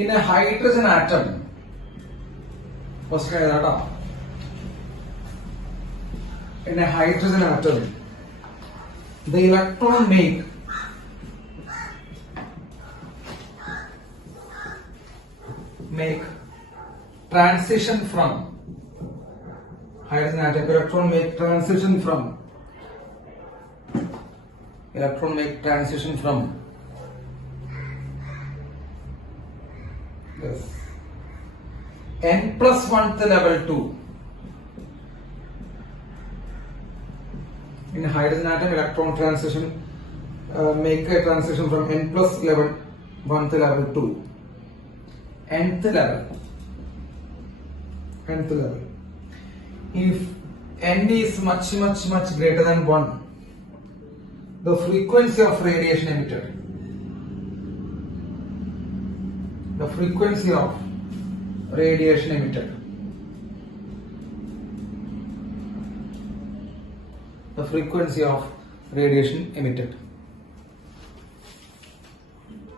in a hydrogen atom, question ഏതാട്ടോ? In a hydrogen atom, the electron make transition from hydrogen atom. Electron make transition from yes, n plus 1th level to in a hydrogen atom. Electron transition make a transition from n plus 1th level to nth level. If n is much greater than 1, the frequency of radiation emitted,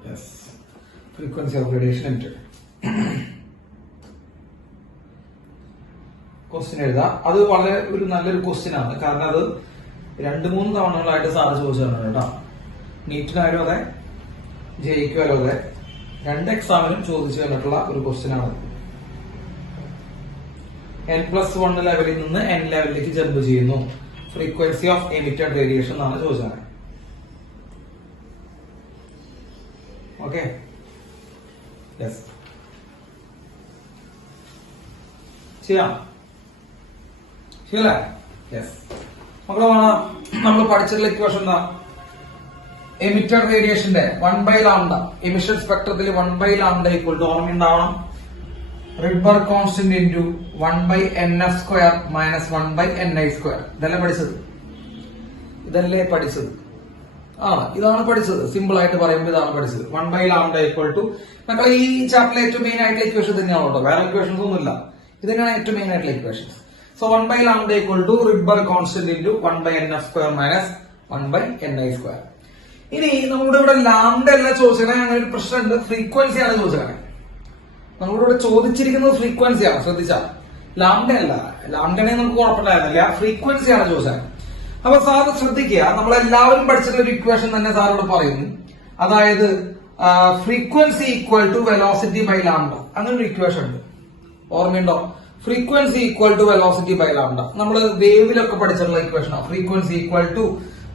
yes, frequency of radiation emitted. Question എഴുതാം. അത് വളരെ ഒരു നല്ലൊരു question ആണ്. കാരണം അത് 2-3 തവണകളായിട്ട് sir ചോദിച്ചതാണ് കേട്ടോ. നീറ്റിനായാലും അതെ, ജയിക്കുമല്ലോ അതെ, 2 എക്സാമിനും ചോദിച്ചു കഴിഞ്ഞിട്ടുള്ള ഒരു ക്വസ്റ്റ്യൻ ആണ്. n+1 ലെവലിൽ നിന്ന് n ലെവലിലേക്ക് ജമ്പ് ചെയ്യുന്നു. ഫ്രീക്വൻസി ഓഫ് എമിറ്റഡ് റേഡിയേഷൻ എന്നാണ് ചോദിച്ചത്. ഓക്കെ, യെസ്, ചെയ്യാം, ശരിയല്ലേ? യെസ് മക്കളെ, നമ്മൾ പഠിച്ചിട്ടുള്ള ഇക്വേഷൻ എന്താ? എമിറ്റഡ് റേഡിയേഷന്റെ 1/λ എമിഷൻ സ്പെക്ട്രത്തിൽ 1/λ ഈക്വൽ ടു ഓർമ്മയുണ്ടാവണം Rydberg constant into 1/nf² minus 1/ni². ഇതല്ലേ പഠിച്ചത്? ഇതാണ് പഠിച്ചത്. സിമ്പിൾ ആയിട്ട് പറയുമ്പോൾ ഇതാണ് പഠിച്ചത്. 1/λ ഈക്വൽ ടു, മക്കളെ ഈ ചാപ്റ്ററിലെ ഏറ്റവും മെയിൻ ആയിട്ടുള്ള ഇക്വേഷൻ തന്നെയാണ് കേട്ടോ, വേറെ ഇക്വേഷൻസ് ഒന്നുമില്ല. ഇത് തന്നെയാണ് ഏറ്റവും മെയിൻ ആയിട്ടുള്ള equations. So 1/λ equal to Rydberg constant into 1/nf² minus 1/ni². ഇനി നമ്മുടെ ഇവിടെ ലാംഡ അല്ല ചോദിച്ചത്, അങ്ങനെ ഒരു പ്രശ്നമുണ്ട്. ഫ്രീക്വൻസിയാണ് ചോദിച്ചത്. നമ്മുടെ ഇവിടെ ചോദിച്ചിരിക്കുന്നത് ഫ്രീക്വൻസിയാണ്. ശ്രദ്ധിച്ചാൽ ലാംഡ അല്ല, ലാംഡനെ നമുക്ക് കുഴപ്പമില്ലായിരുന്നില്ല, ഫ്രീക്വൻസിയാണ് ചോദിച്ചത്. അപ്പൊ സാറ് ശ്രദ്ധിക്കുക, നമ്മളെല്ലാവരും പഠിച്ചിട്ടുള്ള ഒരു ഇക്വേഷൻ തന്നെ സാറോട് പറയുന്നു. അതായത് frequency equal to velocity by lambda. അങ്ങനെ ഒരു ഇക്വേഷൻ ഉണ്ട്, ഓർമ്മയുണ്ടോ? Frequency equal to velocity by lambda. നമ്മൾ വേവിലൊക്കെ പഠിച്ചിട്ടുള്ള ഇക്വേഷനാണ്. Frequency equal to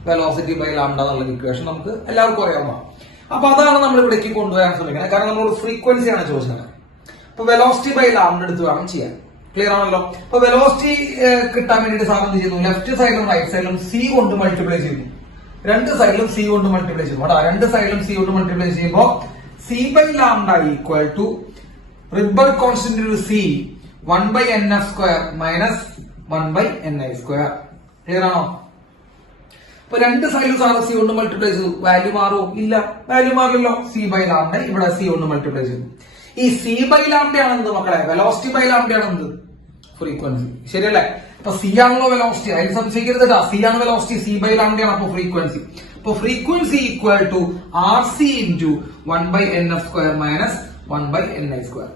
velocity by lambda എന്നുള്ള ഇക്വേഷൻ നമുക്ക് എല്ലാവർക്കും അറിയാവുന്ന. അപ്പൊ അതാണ് നമ്മൾ ഇവിടേക്ക് കൊണ്ടുവരാൻ ശ്രമിക്കുന്നത്. കാരണം നമ്മൾ ഫ്രീക്വൻസിയാണ് ചോദിച്ചത്. അപ്പൊ വെലോസിറ്റി ബൈ ലാംഡ എടുത്ത് വേണം ചെയ്യാൻ. ക്ലിയർ ആണല്ലോ? അപ്പൊ വെലോസിറ്റി കിട്ടാൻ വേണ്ടിയിട്ട് സാർ എന്ത് ചെയ്യുന്നു? ലെഫ്റ്റ് സൈഡിലും റൈറ്റ് സൈഡിലും c കൊണ്ട് മൾട്ടിപ്ലൈ ചെയ്യുന്നു. 2 സൈഡിലും c കൊണ്ട് മൾട്ടിപ്ലൈ ചെയ്യുന്നു. കേട്ടോ, 2 സൈഡിലും c കൊണ്ട് മൾട്ടിപ്ലൈ ചെയ്യുമ്പോൾ c/λ equal to Rydberg constant c 1/nf² minus 1/ni². Clear ആണോ? അപ്പൊ 2 സൈഡിലും സാറ് c കൊണ്ട് മൾട്ടിപ്ലൈ ചെയ്തു. വാല്യൂ മാറോ? ഇല്ല, വാല്യൂ മാറില്ലല്ലോ. c/λ ഇവിടെ c കൊണ്ട് മൾട്ടിപ്ലൈ ചെയ്തു. ഈ c/λ ആണെന്ത് മക്കളെ? വെലോസിറ്റി ബൈ ലാംഡ ആണെന്ത്? ഫ്രീക്വൻസി. ശരിയല്ലേ? അപ്പൊ c ആണല്ലോ വെലോസിറ്റി, അതിൽ സംശയിക്കരുത്. c ആണ് വെലോസിറ്റി, c/λ ആണ് അപ്പൊ ഫ്രീക്വൻസി. അപ്പൊ frequency equal to rc into 1/nf² minus 1/ni².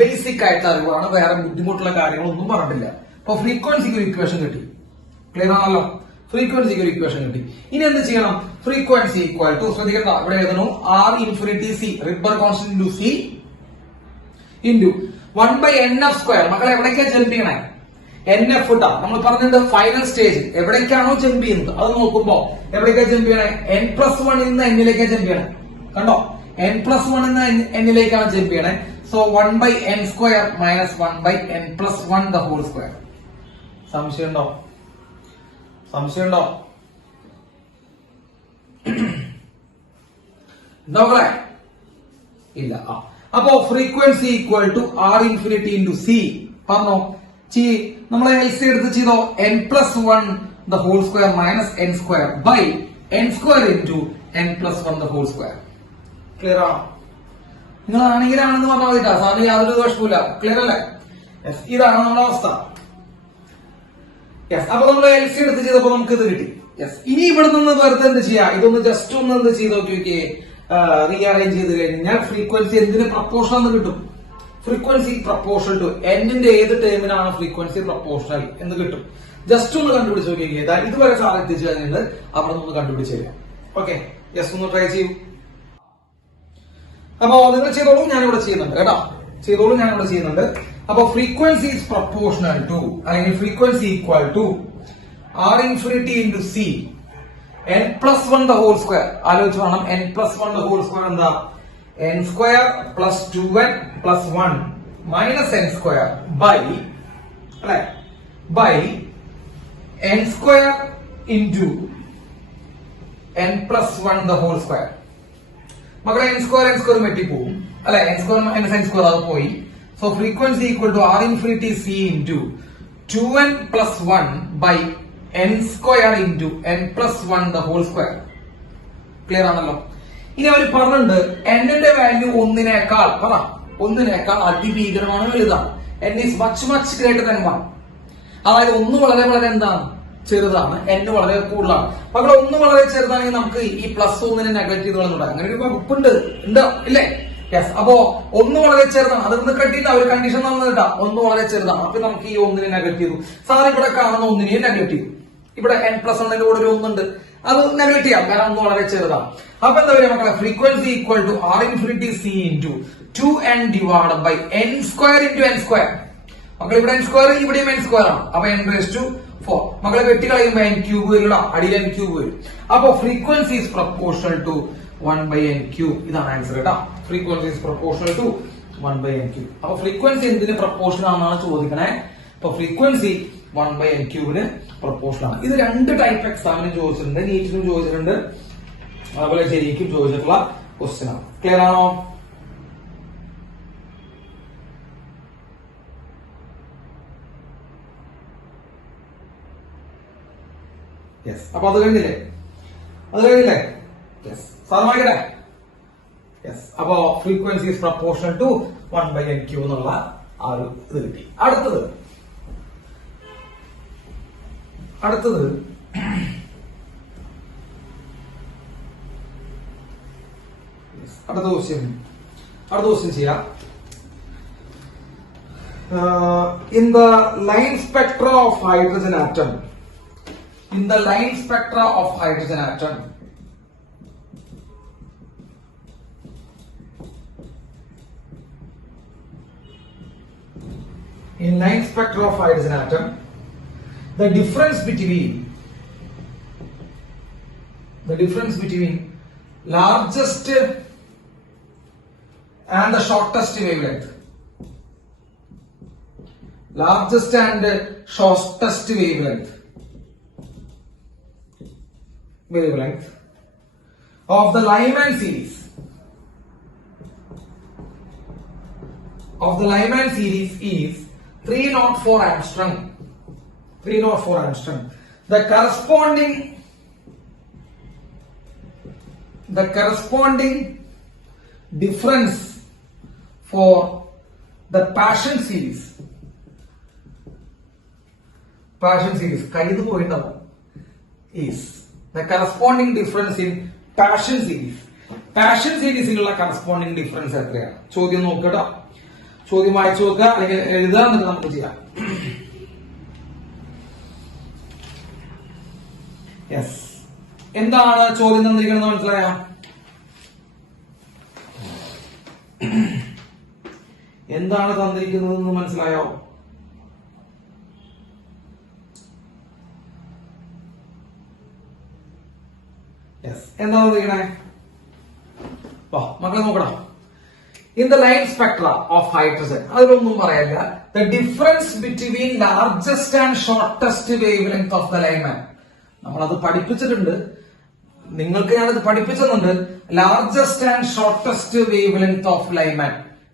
Basic ആയിട്ട് അറിവാണ്, വേറെ ബുദ്ധിമുട്ടുള്ള കാര്യങ്ങളൊന്നും പറഞ്ഞിട്ടില്ല. അപ്പൊ ഫ്രീക്വൻസിക്ക് ഒരു ഇക്വേഷൻ കിട്ടി. ക്ലിയർ ആണല്ലോ? ഫ്രീക്വൻസിക്ക് ഒരു ഇക്വേഷൻ കിട്ടി. ഇനി എന്ത് ചെയ്യണം? ഫ്രീക്വൻസി ഈക്വൽ ടു, ശ്രദ്ധിക്കണ്ട, ഇവിടെ എഴുതുന്നു r∞c Rydberg constant into c into 1/nf². മക്കളെ എവിടേക്കാ ജമ്പ് ചെയ്യണേ? nf ഇട്ടാ നമ്മൾ പറഞ്ഞത് ഫൈനൽ സ്റ്റേജ് എവിടേക്കാണോ ജമ്പ് ചെയ്യുന്നത് അത് നോക്കുമ്പോ എവിടേക്കാ ജമ്പ് ചെയ്യണേ? n+1 നിന്ന് n-ലേക്കാ ജമ്പ് ചെയ്യണേ. കണ്ടോ, n+1 നിന്ന് n-ലേക്കാണ് ജമ്പ് ചെയ്യണേ. So 1/n² minus 1/n+1 the whole square. സംശയമുണ്ടോ? നോക്കളെ, ഇല്ല. അപ്പോ frequency equal to r∞ into c. പറഞ്ഞോ, നമ്മളെ എൽസി എടുത്ത് ചെയ്തോ. n+1 the whole square minus n² by n² into n+1 the whole square. Clear ആണോ? നിങ്ങൾ ആണെങ്കിലാണെന്ന് പറഞ്ഞാൽ മതിട്ടാ, സാറിന് യാതൊരു ദോഷവുമില്ല. ക്ലിയർ അല്ലേ? യെസ്, ഇതാണ് നമ്മുടെ അവസ്ഥ. യെസ്, അപ്പൊ നമ്മൾ എൽസി എടുത്ത് ചെയ്തപ്പോ നമുക്ക് ഇത് കിട്ടി. യെസ്, ഇനി ഇവിടെ നിന്ന് വെറുതെ എന്ത് ചെയ്യാം? ഇതൊന്ന് ജസ്റ്റ് ഒന്ന് എന്ത് ചെയ്ത് നോക്കിയേ, റീഅറേഞ്ച് ചെയ്ത് കഴിഞ്ഞാൽ ഫ്രീക്വൻസി എന്തിന് പ്രപ്പോർഷണൽ എന്ന് കിട്ടും? ഫ്രീക്വൻസി പ്രപ്പോർഷണൽ ടു എന്നിന്റെ ഏത് ടേമിനാണ് ഫ്രീക്വൻസി പ്രപ്പോർഷണൽ എന്ന് കിട്ടും. ജസ്റ്റ് ഒന്ന് കണ്ടുപിടിച്ച് നോക്കിയാൽ ഇതുവരെ സാർ എത്തിച്ചു കഴിഞ്ഞിട്ട് അവിടെ നിന്ന് കണ്ടുപിടിച്ച് തരാം. ഓക്കെ, ജസ്റ്റ് ഒന്ന് ട്രൈ ചെയ്യൂ. അപ്പോ നിങ്ങൾ ചെയ്തോളൂ, ഞാനിവിടെ ചെയ്യുന്നുണ്ട് കേട്ടോ. ചെയ്തോളൂ, ഞാനിവിടെ ചെയ്യുന്നുണ്ട്. അപ്പൊ ഫ്രീക്വൻസി ഈസ് പ്രപ്പോർഷണൽ ടു അല്ലെങ്കിൽ frequency equal to R infinity into C n plus 1 the whole square. ആലോചിച്ച് വേണം, n plus 1 the whole square എന്താ? n square plus 2n plus 1 minus n square by അല്ലെ by n square into n plus 1 the whole square. മക്കളെ n square വെട്ടിപ്പോവും അല്ലെ, n square minus n square അത് പോയി. So frequency equal to R infinity c into 2n plus 1 by n square into n plus 1 the whole square. Clear ആണല്ലോ? ഇനി അവർ പറഞ്ഞിട്ടുണ്ട് എന്നിന്റെ value ഒന്നിനേക്കാൾ അതിഭീകരമാണ്, വലുതാണ്. n is much much greater than 1. അതായത് ഒന്ന് വളരെ വളരെ എന്താണ്? ചെറുതാണ്, n വളരെ കൂടുതലാണ്. മക്കളെ ഒന്ന് വളരെ ചെറുതാണെങ്കിൽ നമുക്ക് ഈ പ്ലസ് 1 നെഗറ്റീവ് ചെയ്യുന്നുണ്ട്. അങ്ങനെ ഒരു വകുപ്പുണ്ട്, ഉണ്ടോ ഇല്ലേ? യെസ്. അപ്പോ ഒന്ന് വളരെ ചെറുതാണ്, അതൊന്ന് കട്ടില്ല, ഒരു കണ്ടീഷൻ തന്നിട്ടാ ഒന്ന് വളരെ ചെറുതാണ്. അപ്പൊ നമുക്ക് ഈ ഒന്നിനെ നെഗറ്റീവ് ചെയ്തു. സാർ ഇവിടെ കാണുന്ന ഒന്നിനെയും നെഗറ്റീവ്. ഇവിടെ n പ്ലസ് 1 കൂടെ ഒരു ഒന്നുണ്ട്, അത് നെഗറ്റീവ് ചെയ്യാം, കാരണം ഒന്ന് വളരെ ചെറുതാണ്. അപ്പൊ എന്താ പറയുക മക്കളെ? Frequency equal to R infinity c into 2n divide by n square into n square. മക്കളെ ഇവിടെ n സ്ക്വയർ, ഇവിടെയും n സ്ക്വയർ ആണ്. അപ്പൊ n റേസ് ടു 4. മക്കളെ വെട്ടി കളയുമ്പോ n ക്യൂബ് വരില്ല, അടിയിൽ n ക്യൂബ് വരും. അപ്പൊ frequency is proportional to 1 by n cube. ഇതാണ് ആൻസർ കേട്ടോ. Frequency is proportional to 1 by n cube. അപ്പൊ ഫ്രീക്വൻസി എന്തിന് പ്രപ്പോർഷണൽ ആണെന്നാണ് ചോദിക്കണേ. അപ്പൊ ഫ്രീക്വൻസി 1 ബൈ n ക്യൂബിന് പ്രപ്പോർഷണൽ ആണ്. ഇത് രണ്ട് ടൈപ്പ് എക്സാമിനും ചോദിച്ചിട്ടുണ്ട്, നീറ്റിനും ചോദിച്ചിട്ടുണ്ട്, അതുപോലെ ശരിക്കും ചോദിച്ചിട്ടുള്ള ക്വസ്റ്റ്യൻ ആണ്. ക്ലിയർ ആണോ? യെസ്. അപ്പൊ അത് കഴിഞ്ഞില്ലേ? യെസ്. സാധനമായിക്കട്ടെ. യെസ്. അപ്പോ frequency is proportional to 1 by n cube എന്നുള്ള ആ ഒരു ഇത് കിട്ടി. അടുത്തത് അടുത്ത ക്വസ്റ്റ്യൻ ചെയ്യാം. In the line spectra of hydrogen atom, in the line spectra of hydrogen atom, the difference between largest and the shortest wavelength, of the Lyman series is 304 angstrom. The corresponding difference for the Passion series is the corresponding difference in Passion series. Passion series in corresponding difference എത്രയാണ്? ചോദ്യം നോക്കട്ടോ, ചോദ്യം വായിച്ചു നോക്കുക, അല്ലെങ്കിൽ എഴുതാൻ നമുക്ക് ചെയ്യാം. യെസ്. എന്താണ് ചോദ്യം തന്നിരിക്കുന്നത് മനസ്സിലായോ? എന്താണ് തന്നിരിക്കുന്നതെന്ന് മനസ്സിലായോ? എന്താ തന്നിരിക്കണേ? മക്കളെ നോക്കണം. In the line spectra of hydrogen, അതിലൊന്നും പറയല്ല. The difference between largest and shortest wave length of the Lyman. നമ്മളത് പഠിപ്പിച്ചിട്ടുണ്ട്, നിങ്ങൾക്ക് ഞാനത് പഠിപ്പിച്ചിട്ടുണ്ട്. Largest and shortest wave length of Lyman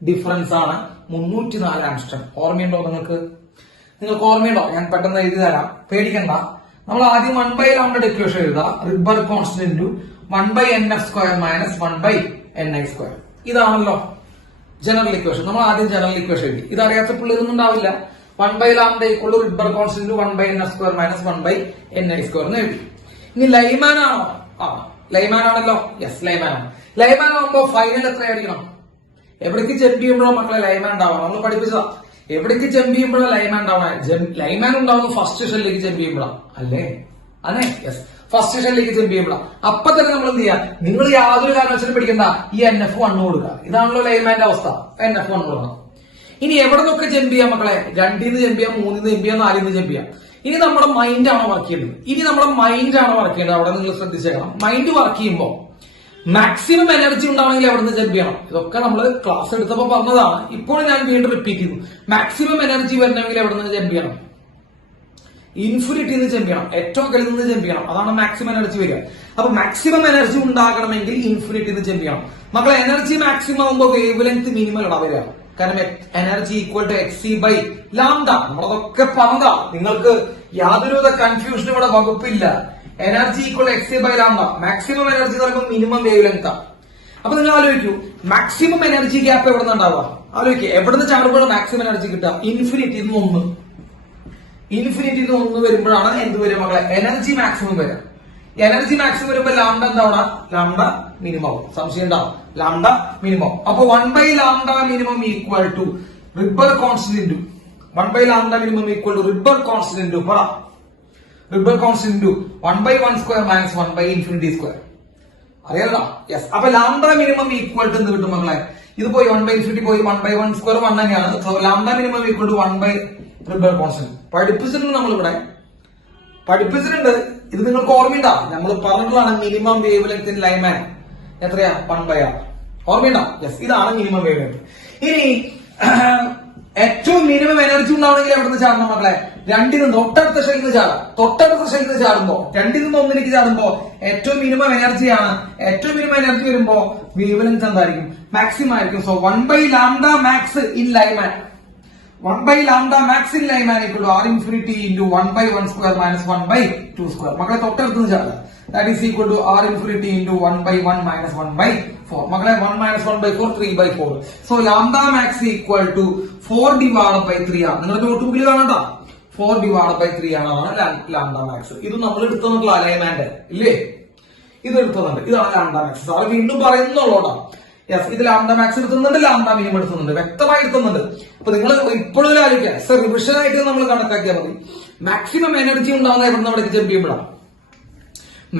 difference ആണ് 304 ആംസ്റ്റം. ഓർമ്മയുണ്ടോ നിങ്ങൾക്ക്? ഓർമ്മയുണ്ടോ? ഞാൻ പെട്ടെന്ന് എഴുതി തരാം, പേടിക്കണ്ട. നമ്മൾ ആദ്യം 1 ബൈ ലാംഡയുടെ ഇക്വേഷൻ എഴുതാം. Rydberg constant into 1 by nf square minus 1 by ni square. ഇതാണല്ലോ ജനറൽ ഇക്വേഷൻ. നമ്മൾ ആദ്യം ജനറൽ ഇക്വേഷൻ എഴുതി. ഇത് അറിയാത്ത പിള്ളേരൊന്നും ഉണ്ടാവില്ല. 1 by lambda equal Rydberg constant 1 by nf square minus 1 by ni square എന്ന് എഴുതി. ഇനി ലൈമാൻ ആണോ? ലൈമാൻ ആണല്ലോ. യെസ്, ലൈമാൻ ആണ്. ലൈമാൻ ആകുമ്പോ ഫൈനൽ എത്രയായിരിക്കണം? എവിടേക്ക് ജമ്പ് ചെയ്യുമ്പോഴോ മക്കളെ ലൈമാൻ ഉണ്ടാവണം? നമ്മൾ പഠിപ്പിച്ചതാ. എവിടേക്ക് ജമ്പ് ചെയ്യുമ്പോഴോ ലൈമാൻ ഉണ്ടാവണം? ലൈമാൻ ഉണ്ടാവുന്നത് ഫസ്റ്റ് ഷെല്ലിലേക്ക് ജമ്പ് ചെയ്യുമ്പോഴാണ് അല്ലേ? അതെ, യെസ്, ഫസ്റ്റ് ഷെല്ലിലേക്ക് ജമ്പ് ചെയ്യുമ്പോഴാണ്. അപ്പൊ തന്നെ നമ്മൾ എന്ത് ചെയ്യാം? നിങ്ങൾ യാതൊരു കാരണവശാലും പഠിക്കണ്ട, ഈ NF1 കൊടുക്കുക. ഇതാണല്ലോ ലൈമാന്റെ അവസ്ഥ. NF1 കൊടുക്കണം. ഇനി എവിടെ നിന്നൊക്കെ ജമ്പ് ചെയ്യാം മക്കളെ? 2 ജമ്പ് ചെയ്യാം, 3 ജമ്പ് ചെയ്യാം, 4 ജമ്പ് ചെയ്യാം. ഇനി നമ്മുടെ മൈൻഡ് ആണ് വർക്ക് ചെയ്യേണ്ടത്. അവിടെ നിങ്ങൾ ശ്രദ്ധിച്ചേക്കണം. മൈൻഡ് വർക്ക് ചെയ്യുമ്പോൾ മാക്സിമം എനർജി ഉണ്ടാവണമെങ്കിൽ എവിടെ നിന്ന് ജമ്പ് ചെയ്യണം? ഇതൊക്കെ നമ്മൾ ക്ലാസ് എടുത്തപ്പോൾ പറഞ്ഞതാണ്. ഇപ്പോൾ ഞാൻ വീണ്ടും റിപ്പീറ്റ് ചെയ്യുന്നു. മാക്സിമം എനർജി വരണമെങ്കിൽ എവിടെ നിന്ന് ജമ്പ് ചെയ്യണം? ഇൻഫിനിറ്റിയിൽ നിന്ന് ജമ്പ് ചെയ്യണം. ഏറ്റവും അകലിൽ നിന്ന് ജമ്പ് ചെയ്യണം. അതാണ് മാക്സിമം എനർജി വരിക. അപ്പൊ മാക്സിമം എനർജി ഉണ്ടാകണമെങ്കിൽ ഇൻഫിനിറ്റിയിൽ നിന്ന് ജമ്പ് ചെയ്യണം. മക്കളെ എനർജി മാക്സിമം ആകുമ്പോൾ വേവ് ലെങ്ത് മിനിമം ഇടാൻ വരിക. കാരണം energy equal to h c by lambda. നമ്മളതൊക്കെ പറഞ്ഞതാ. നിങ്ങൾക്ക് യാതൊരുവിധ കൺഫ്യൂഷനും ഇവിടെ വകുപ്പില്ല. Energy equal to h c by lambda. Maximum energy എന്ന് പറയുമ്പോൾ മിനിമം വേവ് ലെങ്ത്. അപ്പൊ നിങ്ങൾ ആലോചിക്കൂ, മാക്സിമം എനർജി ഗ്യാപ്പ് എവിടെ നിന്ന് ഉണ്ടാവുക? ആലോചിക്കുക, എവിടെ നിന്ന് ചാടുമ്പോഴാണ് മാക്സിമം എനർജി കിട്ടുക? ഇൻഫിനിറ്റിയിൽ നിന്ന് 1 വരുമ്പോഴാണ് എന്ത് വരും മക്കളെ? എനർജി മാക്സിമം വരിക. എനർജി മാക്സിമം വരുമ്പോൾ ലാംഡ എന്താവണ? Lambda minimum. സംശയം ഉണ്ടാവും. Lambda minimum. അപ്പൊ 1 lambda minimum equal to Rydberg constant into 1 lambda minimum equal to Rydberg constant into പറ Rydberg constant into 1/1 square minus infinity square. അറിയാലോ? യെസ്. അപ്പൊ lambda minimum equal to എന്ത് കിട്ടും മക്കളെ? ഇത് പോയി 1/ഇൻഫിനിറ്റി പോയി 1/1 സ്ക്വയർ 1 തന്നെയാണ്. Lambda minimum equal to 1 Rydberg constant. പഠിപ്പിച്ചിട്ടുണ്ട് നമ്മളിവിടെ. ഇത് നിങ്ങൾക്ക് ഓർമ്മയുണ്ടോ? നമ്മൾ പറഞ്ഞിട്ടുള്ളതാണ് minimum wavelength in Lyman എത്രയാ? 1/r. ഓർമ്മയുണ്ടോ? യെസ്, ഇതാണ് മിനിമം വേവ് ലെങ്ത്. ഇനി ഏറ്റവും മിനിമം എനർജി ഉണ്ടാവണമെങ്കിൽ എവിടെ നിന്ന് ചാടണം മക്കളെ? 2 തൊട്ടടുത്ത ഷെല്ലിൽ നിന്ന് ചാടാം. തൊട്ടടുത്ത ഷെല്ലിൽ നിന്ന് ചാടുമ്പോ 2 1 ചാടുമ്പോ ഏറ്റവും മിനിമം എനർജിയാണ്. ഏറ്റവും മിനിമം എനർജി വരുമ്പോ വേവ് ലെങ്ത് എന്തായിരിക്കും? മാക്സിമം ആയിരിക്കും. So 1 lambda max in Lyman 1 lambda max in Lyman equal to r infinity into 1/1 square minus 1/2 square. മക്കളെ തൊട്ടടുത്ത് നിന്ന് ചാടുക. That is equal to r infinity into 1/1 minus 1/4. മക്കളെ 1 minus 1/4 3/4. So lambda max equal to 4/3 ആണ്. നിങ്ങളുടെ നോട്ട്ബുക്കിൽ കാണണ്ട, 4/3 ആണ്. അതാണ് ലാംഡ മാക്സ്. ഇത് നമ്മൾ എടുത്തുള്ള ലൈമാന്റെ ഇല്ലേ? ഇത് എടുത്തുന്നുണ്ട്. ഇതാണ് ലാംഡ മാക്സ്. സാറ് വീണ്ടും പറയുന്നുള്ളൂടാ. യെസ്, ഇത് ലാംഡ മാക്സ് എടുത്തുന്നുണ്ട്, ലാംഡ മിനിമം എടുത്തുന്നുണ്ട്, വ്യക്തമായി എടുത്തുന്നുണ്ട്. അപ്പൊ നിങ്ങൾ ഇപ്പോഴും ആലോചിക്കുക, സർ റിവിഷൻ ആയിട്ട് നമ്മൾ കണക്കാക്കിയാൽ മതി. മാക്സിമം എനർജി ഉണ്ടാവുന്ന എവിടെ നിന്ന് അവിടേക്ക് ജമ്പ് ചെയ്യുമ്പോഴാണ്?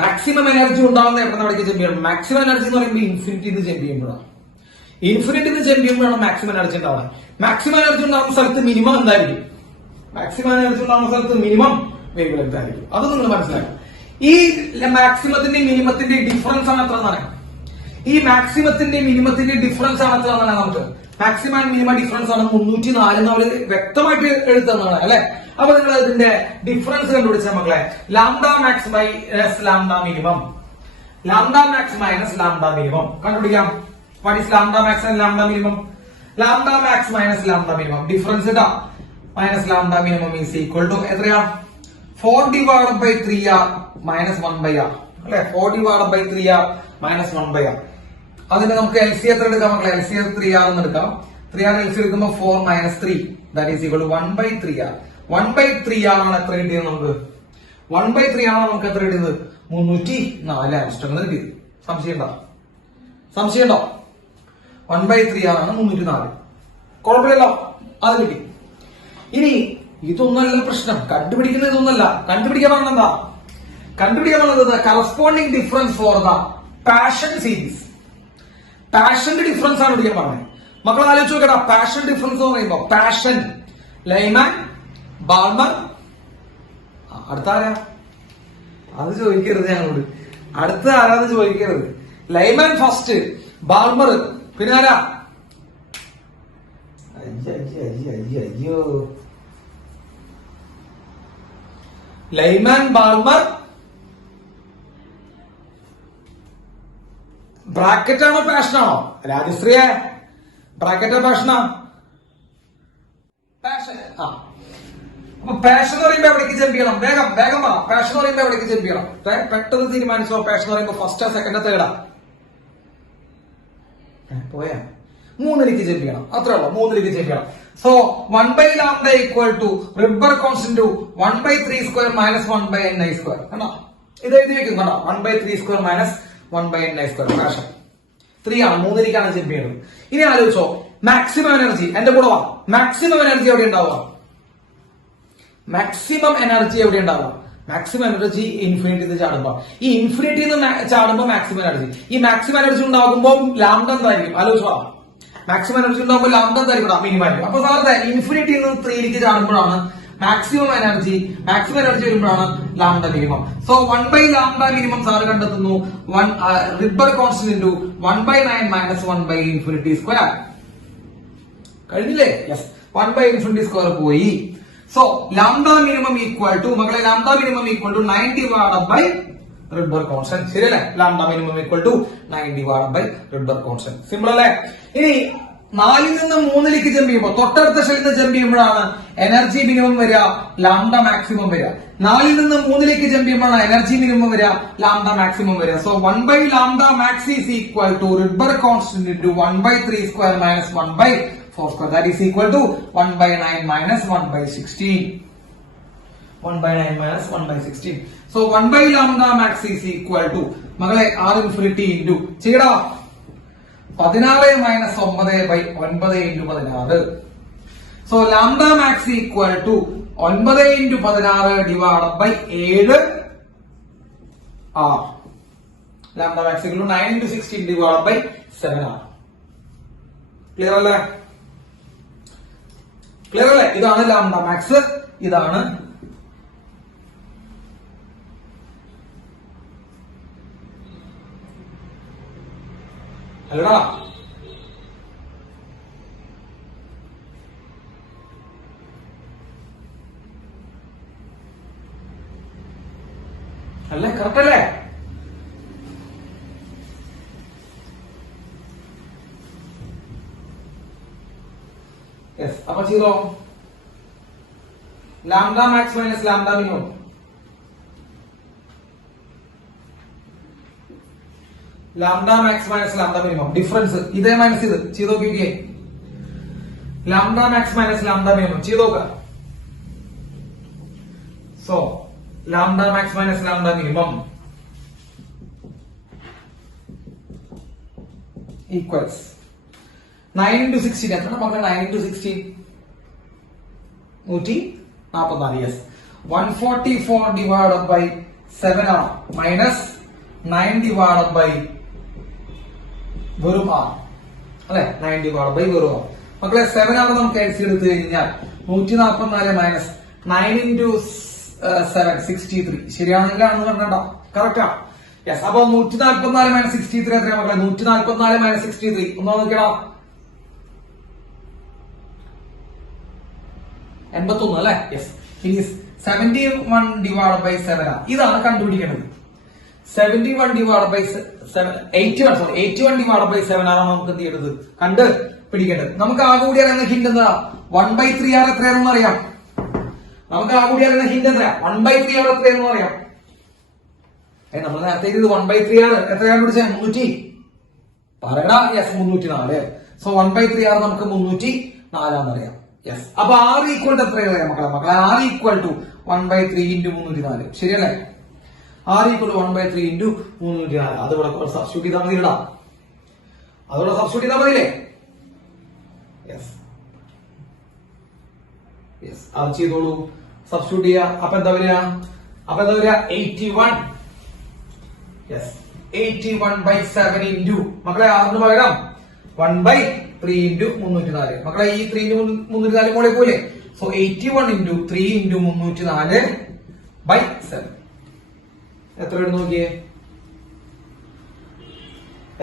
മാക്സിമം എനർജി ഉണ്ടാവുന്ന എവിടെ നിന്ന് അവിടേക്ക് ജമ്പ് ചെയ്യണം? മാക്സിമം എനർജി എന്ന് പറയുമ്പോൾ ഇൻഫിനിറ്റിന്ന് ജമ്പ് ചെയ്യുമ്പോഴാണ്. ഇൻഫിനിറ്റിന്ന് ജമ്പ് ചെയ്യുമ്പോഴാണ് മാക്സിമം എനർജി ഉണ്ടാവുക. മാക്സിമം എനർജി ഉണ്ടാകുന്ന സ്ഥലത്ത് മിനിമം എന്തായിരിക്കും? മാക്സിമം എനർജി ഉണ്ടാകുന്ന സ്ഥലത്ത് മിനിമം വേവ് ലെങ്ത് ആയിരിക്കും. അത് നിങ്ങൾ മനസ്സിലാക്കുക. ഈ മാക്സിമത്തിന്റെ മിനിമത്തിന്റെ ഡിഫറൻസ് ആണ് എത്ര എന്നാണ്? ഈ മാക്സിമത്തിന്റെ മിനിമത്തിന്റെ ഡിഫറൻസ് ആണ് എത്ര എന്നാണ്? നമുക്ക് മാക്സിമം ആൻഡ് മിനിമം ഡിഫറൻസ് ആണ് 304 നമ്മൾ വ്യക്തമായിട്ട് എഴുതുന്നതാണ് അല്ലെ? അപ്പൊ നിങ്ങൾ ഇതിന്റെ ഡിഫറൻസ് കണ്ടുപിടിച്ച മക്കളെ, lambda max minus lambda minimum, lambda max minus lambda minimum കണ്ടുപിടിക്കാം. What is lambda max and lambda minimum? Lambda max minus lambda minimum difference ഇതാ. Minus lambda minimum is equal to എത്രയാ? 4/3r മൈനസ് 1/r അല്ലെ? 4/3r minus 1/r. അതിന് നമുക്ക് LC എത്ര എടുക്കാം മക്കളെ? LC 3r എന്ന് എടുക്കാം. 3r LC എടുക്കുമ്പോൾ 4 minus 3 that is equal to 1/3r. 1/3r ആണ് എത്ര കിട്ടിയത് നമുക്ക്? 1/3 ആണ് നമുക്ക് എത്ര കിട്ടിയത്? 304 ആംസ്റ്റർ കിട്ടിയത്. സംശയമുണ്ടോ? 1/3r ആണ് 304. കുഴപ്പമില്ലല്ലോ, അത് കിട്ടി. ഇനി ഇതൊന്നല്ല പ്രശ്നം, കണ്ടുപിടിക്കുന്ന ഇതൊന്നല്ല. കണ്ടുപിടിക്കാൻ പറഞ്ഞെന്താ? കണ്ടുപിടിക്കാൻ പറഞ്ഞത് corresponding difference for the Paschen series. പാഷന്റെ ഡിഫറൻസ് ആണ് ഇവിടെ ഞാൻ പറഞ്ഞത്. മക്കൾ ആലോചിച്ച് നോക്കടാ, പാഷൻ ഡിഫറൻസ് എന്ന് പറയുമ്പോ പാഷൻ, ലൈമാൻ, ബാൾമർ. അടുത്ത ആരാ? അത് ചോദിക്കരുത് ഞങ്ങളോട്. അടുത്ത ആരാന്ന് ചോദിക്കരുത്. ലൈമാൻ ഫസ്റ്റ്, ബാൾമർ, പിന്നെ ആരാ? അയ്യോ, ലൈമാൻ, ബാൾമർ. ബ്രാക്കറ്റ് ആണോ പാഷനാണോ? രാജശ്രീയെ, ബ്രാക്കറ്റോ പാഷനാ? പാഷൻ. ആ, അപ്പൊ പാഷൻ എന്ന് പറയുമ്പോ എവിടേക്ക് ജമ്പ് ചെയ്യണം? വേഗം വേഗം പറ. പാഷൻ എന്ന് പറയുമ്പോ എവിടേക്ക് ജമ്പ് ചെയ്യണം? പെട്ടെന്ന് തീരുമാനിച്ചോ. പാഷൻ എന്ന് പറയുമ്പോ ഫസ്റ്റാ സെക്കൻഡാ തേർഡാ? പോയാ 3ലേക്ക് ജമ്പ് ചെയ്യണം. അത്രേ ഉള്ളൂ, 3ലേക്ക് ജമ്പ് ചെയ്യണം. So 1 lambda equal to Rydberg constant 1/3 square minus 1/ni square. കണ്ടോ? ഇത് എഴുതി വെക്കും. കണ്ടോ? 1/3 സ്ക്വയർ മൈനസ് 1/n² ഫ്രാക്ഷൻ 3 ആണ്, 3ലേക്കാണ് ജമ്പ് ചെയ്യുന്നത്. ഇനി ആലോചിച്ചോ, മാക്സിമം എനർജി എന്റെ കൂടെ വാ. മാക്സിമം എനർജി എവിടെ ഉണ്ടാവുക? മാക്സിമം എനർജി എവിടെ ഉണ്ടാവുക? മാക്സിമം എനർജി ഇൻഫിനിറ്റി ചാടുമ്പോ, ഈ ഇൻഫിനിറ്റി ചാടുമ്പോ മാക്സിമം എനർജി, ഈ മാക്സിമം എനർജി ഉണ്ടാകുമ്പോൾ ലാംഡ എന്തായിരിക്കും? ആലോചിച്ചോ, മാക്സിമം എനർജി ഉണ്ടാകുമ്പോൾ ലാംഡ എന്തായിരിക്കും? മിനിമം ആയിരിക്കും. അപ്പൊ സാറിന്റെ ഇൻഫിനിറ്റി 3ലേക്ക് ചാടുമ്പോഴാണ് മാക്സിമം എനർജി വരുമ്പോഴാണ് lambda minimum. So 1/λ minimum sir കണ്ടെത്തുന്നു. Rydberg constant into 1/9 - 1/∞². കഴിഞ്ഞില്ലേ? യെസ്, 1/∞² പോയി. So lambda minimum equal to, മക്കളെ lambda minimum equal to 9 Rydberg constant. ശരിയല്ലേ? Lambda minimum equal to 9 Rydberg constant. Simple അല്ലേ? ഇനി 4 നിന്ന് 3ലേക്ക് ജമ്പ് ചെയ്യുമ്പോൾ, തൊട്ടടുത്ത ഷെല്ലിൽ നിന്ന് ജമ്പ് ചെയ്യുമ്പോഴാണ് എനർജി മിനിമം വരിക, ലാംഡ മാക്സിമം വരിക. 4 നിന്ന് 3ലേക്ക് ജമ്പ് ചെയ്യുമ്പോഴാണ് എനർജി മിനിമം വരിക, ലാംഡ മാക്സിമം വരിക. So 1/λ max is equal to Rydberg constant into 1/3² - 1/4². That is equal to 1/9 - 1/16. 1/9 - 1/16. So 1/λ max is equal to, മകളെ R infinity into ചെയ്യടാ 16 - 9/9 × 16. So lambda max equal to 9 × 16 divided by 7 R. Lambda max equal to 9 × 16 divided by 7 R. Clear അല്ലേ? Clear അല്ലേ? ഇതാണ് lambda max, ഇതാണ് അല്ലടാ അല്ലേ? Correct അല്ലേ? Yes. അപ്പൊ ചെയ്തോ, lambda max minus lambda minimum. Lambda max minus lambda minimum difference ഇതേ മൈനസ് ഇത് ചെയ്ത് നോക്കിയേ. Lambda max minus lambda minimum ചെയ്ത് നോക്കുക. So lambda max minus lambda minimum equals 9 × 16. എത്ര മക്കൾ? 9 × 16 144. Yes. 144 divided by 7 R minus 9 divided by വെറും R അല്ലെ? 9 divided by വെറും R. മക്കളെ 7 R നമുക്ക് എഴുതി എടുത്തു കഴിഞ്ഞാൽ 144 മൈനസ് 9 × 7 63. ശരിയാണെങ്കിലാണെന്ന് പറഞ്ഞോ, കറക്റ്റാ? യെസ്. അപ്പൊ 144 മൈനസ് 63 എത്രയാ മക്കളെ? 144 മൈനസ് 63 ഒന്നോ നോക്കിയടാ, 81 അല്ലെ? യെസ്. ഇനി 71 divided by 7 R. ഇതാണ് കണ്ടുപിടിക്കേണ്ടത്. 71 divided by 7, 81 divided by 7 ആണ് നമുക്ക് എന്ത് ചെയ്യേണ്ടത്? കണ്ട് പിടിക്കേണ്ടത്. നമുക്ക് ആകെ കൂടി അറിയുന്ന ഹിന്റ് എന്താ? 1/3 R എത്രയാണെന്ന് അറിയാം. നമുക്ക് ആകെ കൂടി അറിയുന്ന ഹിന്റ് എന്താ? 1/3 R എത്രയാണെന്ന് അറിയാം. നമ്മൾ നേരത്തെ ഇത് 1/3 R എത്രയാണ് പിടിച്ചത്? 300 പറയടാ. യെസ്, 304. സോ 1/3 R നമുക്ക് 304 ആണെന്നറിയാം. യെസ്. അപ്പൊ R ഈക്വൽ ടു എത്രയാണ് അറിയാം മക്കളെ? R equal to 1/3 × 304. ശരിയല്ലേ? R equal to 1/3 × 304. അതോടെ സബ്സ്റ്റിറ്റ്യൂട്ട് ചെയ്താൽ മതിയിടാ. അതോടെ സബ്സ്റ്റിറ്റ്യൂട്ട് ചെയ്താൽ മതിയില്ലേ? യെസ്. യെസ്, അത് ചെയ്തോളൂ. സബ്സ്റ്റിറ്റ്യൂട്ട് ചെയ്യാ. അപ്പൊ എന്താ വരിക? 81. യെസ്, 81/7 ഇൻറ്റു മക്കളെ R പകരം 1/3 × 304. മക്കളെ ഈ 3 × 304 മോളെ പോലെ. സോ 81 × 3 × 304/7 എത്ര വരും നോക്കിയേ?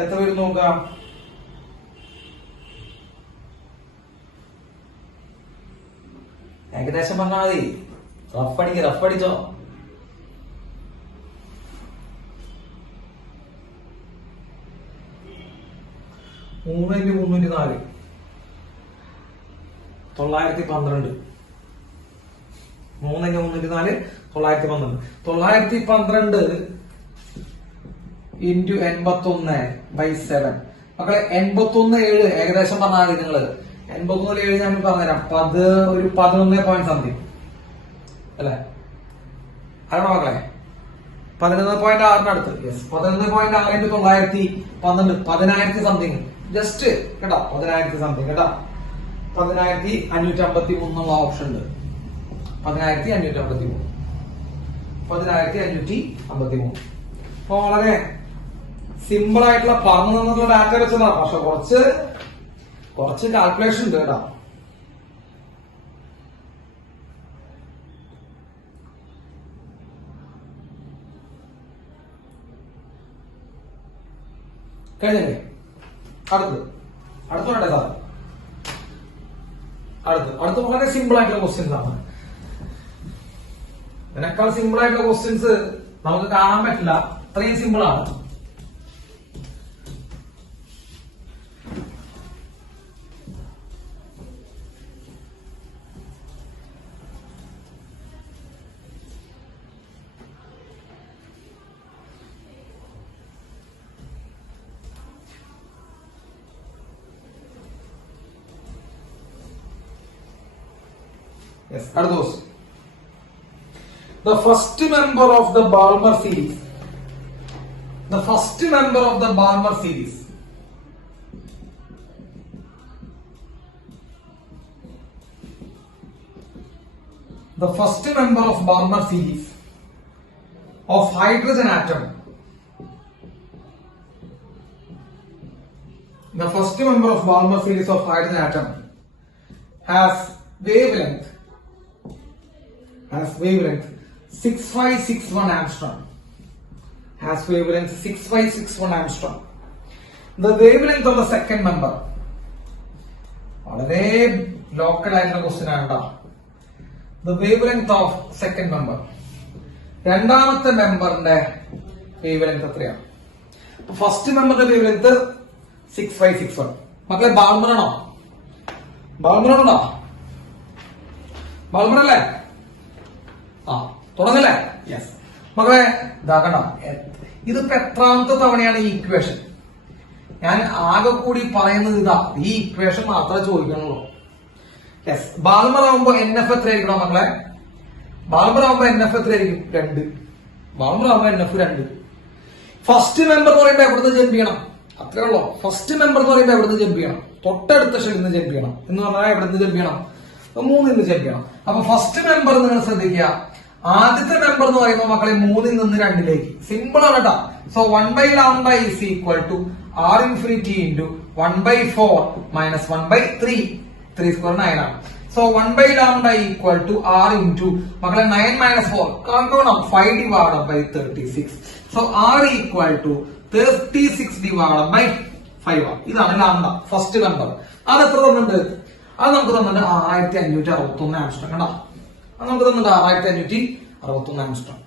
എത്ര വരും നോക്കാം? ഏകദേശം പറഞ്ഞാൽ മതി. റഫ് അടിച്ചോ. 3 × 304 912. 3 × 304 912. 912 ഇൻറ്റു 81/7. മക്കളെ 81/7 ഏകദേശം പറഞ്ഞാൽ മതി നിങ്ങള്. 81/7 ഞാൻ പറഞ്ഞുതരാം. ഒരു 11 പോയിന്റ് സംതിങ് അല്ലെ? അതാണോ മക്കളെ? 11.6 അടുത്ത്. Yes, 11.6 into 912 10,000 something. ജസ്റ്റ് കേട്ടോ, 10,000 സംതിങ് കേട്ടോ. 10,553 എന്നുള്ള ഓപ്ഷൻ ഉണ്ട്. 10,553. 10,553. അപ്പൊ വളരെ സിമ്പിൾ ആയിട്ടുള്ള പറഞ്ഞു തന്നിട്ടുള്ള ഡാറ്റ വെച്ചതാണ്. പക്ഷെ കുറച്ച് കാൽക്കുലേഷൻ ഉണ്ട് കേട്ടോ. കഴിഞ്ഞേ. അടുത്ത് വേണ്ടേ സാർ? അടുത്ത് വളരെ സിമ്പിൾ ആയിട്ടുള്ള ക്വസ്റ്റ്യൻസ് ആണ്. ഇതിനേക്കാൾ സിമ്പിൾ ആയിട്ടുള്ള ക്വസ്റ്റ്യൻസ് നമുക്ക് കാണാൻ പറ്റില്ല. അത്രയും സിമ്പിൾ ആണ്. Yes, Ardos. The first member of the Balmer series. The first member of the Balmer series. The first member of Balmer series of hydrogen atom. The first member of Balmer series of hydrogen atom has wavelength 6561 angstrom. Has wavelength 6561 angstrom. The wavelength of the second member. വളരെ local ആയിട്ടുള്ള question ആണ് കേട്ടോ. The wavelength of second member. രണ്ടാമത്തെ മെമ്പറിന്റെ wavelength എത്രയാണ്? First മെമ്പറിന്റെ wavelength 6561. മക്കളെ Balmer ആണോ? Balmer അല്ലേ? തുടങ്ങല്ലേ? യെസ്. മക്കളെ ഇതാക്കണം. ഇതിപ്പോ എത്രാമത്തെ തവണയാണ് ഈ ഇക്വേഷൻ? ഞാൻ ആകെ കൂടി പറയുന്നത് ഇതാ, ഈ ഇക്വേഷൻ മാത്രമേ ചോദിക്കണുള്ളൂ. യെസ്. ബാൾമർ ആവുമ്പോ NF എത്രയായിരിക്കണം മക്കളെ? ബാൾമർ ആവുമ്പോ NF എത്രയായിരിക്കും? 2. ബാൾമർ ആവുമ്പോ NF 2. ഫസ്റ്റ് മെമ്പർ എന്ന് പറയുമ്പോ എവിടുന്ന് ജമ്പ് ചെയ്യണം? അത്രേ ഉള്ളൂ. ഫസ്റ്റ് മെമ്പർ എന്ന് പറയുമ്പോ എവിടുന്ന് ജമ്പ് ചെയ്യണം? തൊട്ടടുത്ത ഷെല്ലിൽ നിന്ന് ജമ്പ് ചെയ്യണം. എന്ന് പറഞ്ഞാൽ എവിടുന്ന് ജമ്പ് ചെയ്യണം? 3 ജമ്പ് ചെയ്യണം. അപ്പൊ ഫസ്റ്റ് മെമ്പർ നിങ്ങൾ ശ്രദ്ധിക്കുക. ആദ്യത്തെ മെമ്പർ എന്ന് പറയുമ്പോൾ മക്കളെ 3 നിന്ന് 2 സിമ്പിൾ ആണ് കേട്ടോ. So 1/λ is equal to R infinity into 1/4 minus 1/3. 3 square 9 ആണ്. So 1/λ equal to R into മക്കളെ 9 minus 4 കണ്ടോണം 5 divided by 36. So R equal to 36 divided by 5 ആണ്. ഇതാണ് ലാംഡ ഫസ്റ്റ് മെമ്പർ. അത് എത്ര തന്നിട്ടുണ്ട്? അത് നമുക്ക് തന്നിട്ട് 6561 ആംസ്ട്രോം കേട്ടോ. അത് നമുക്ക് തന്നിട്ട് 6561 ആംസ്ട്രോം.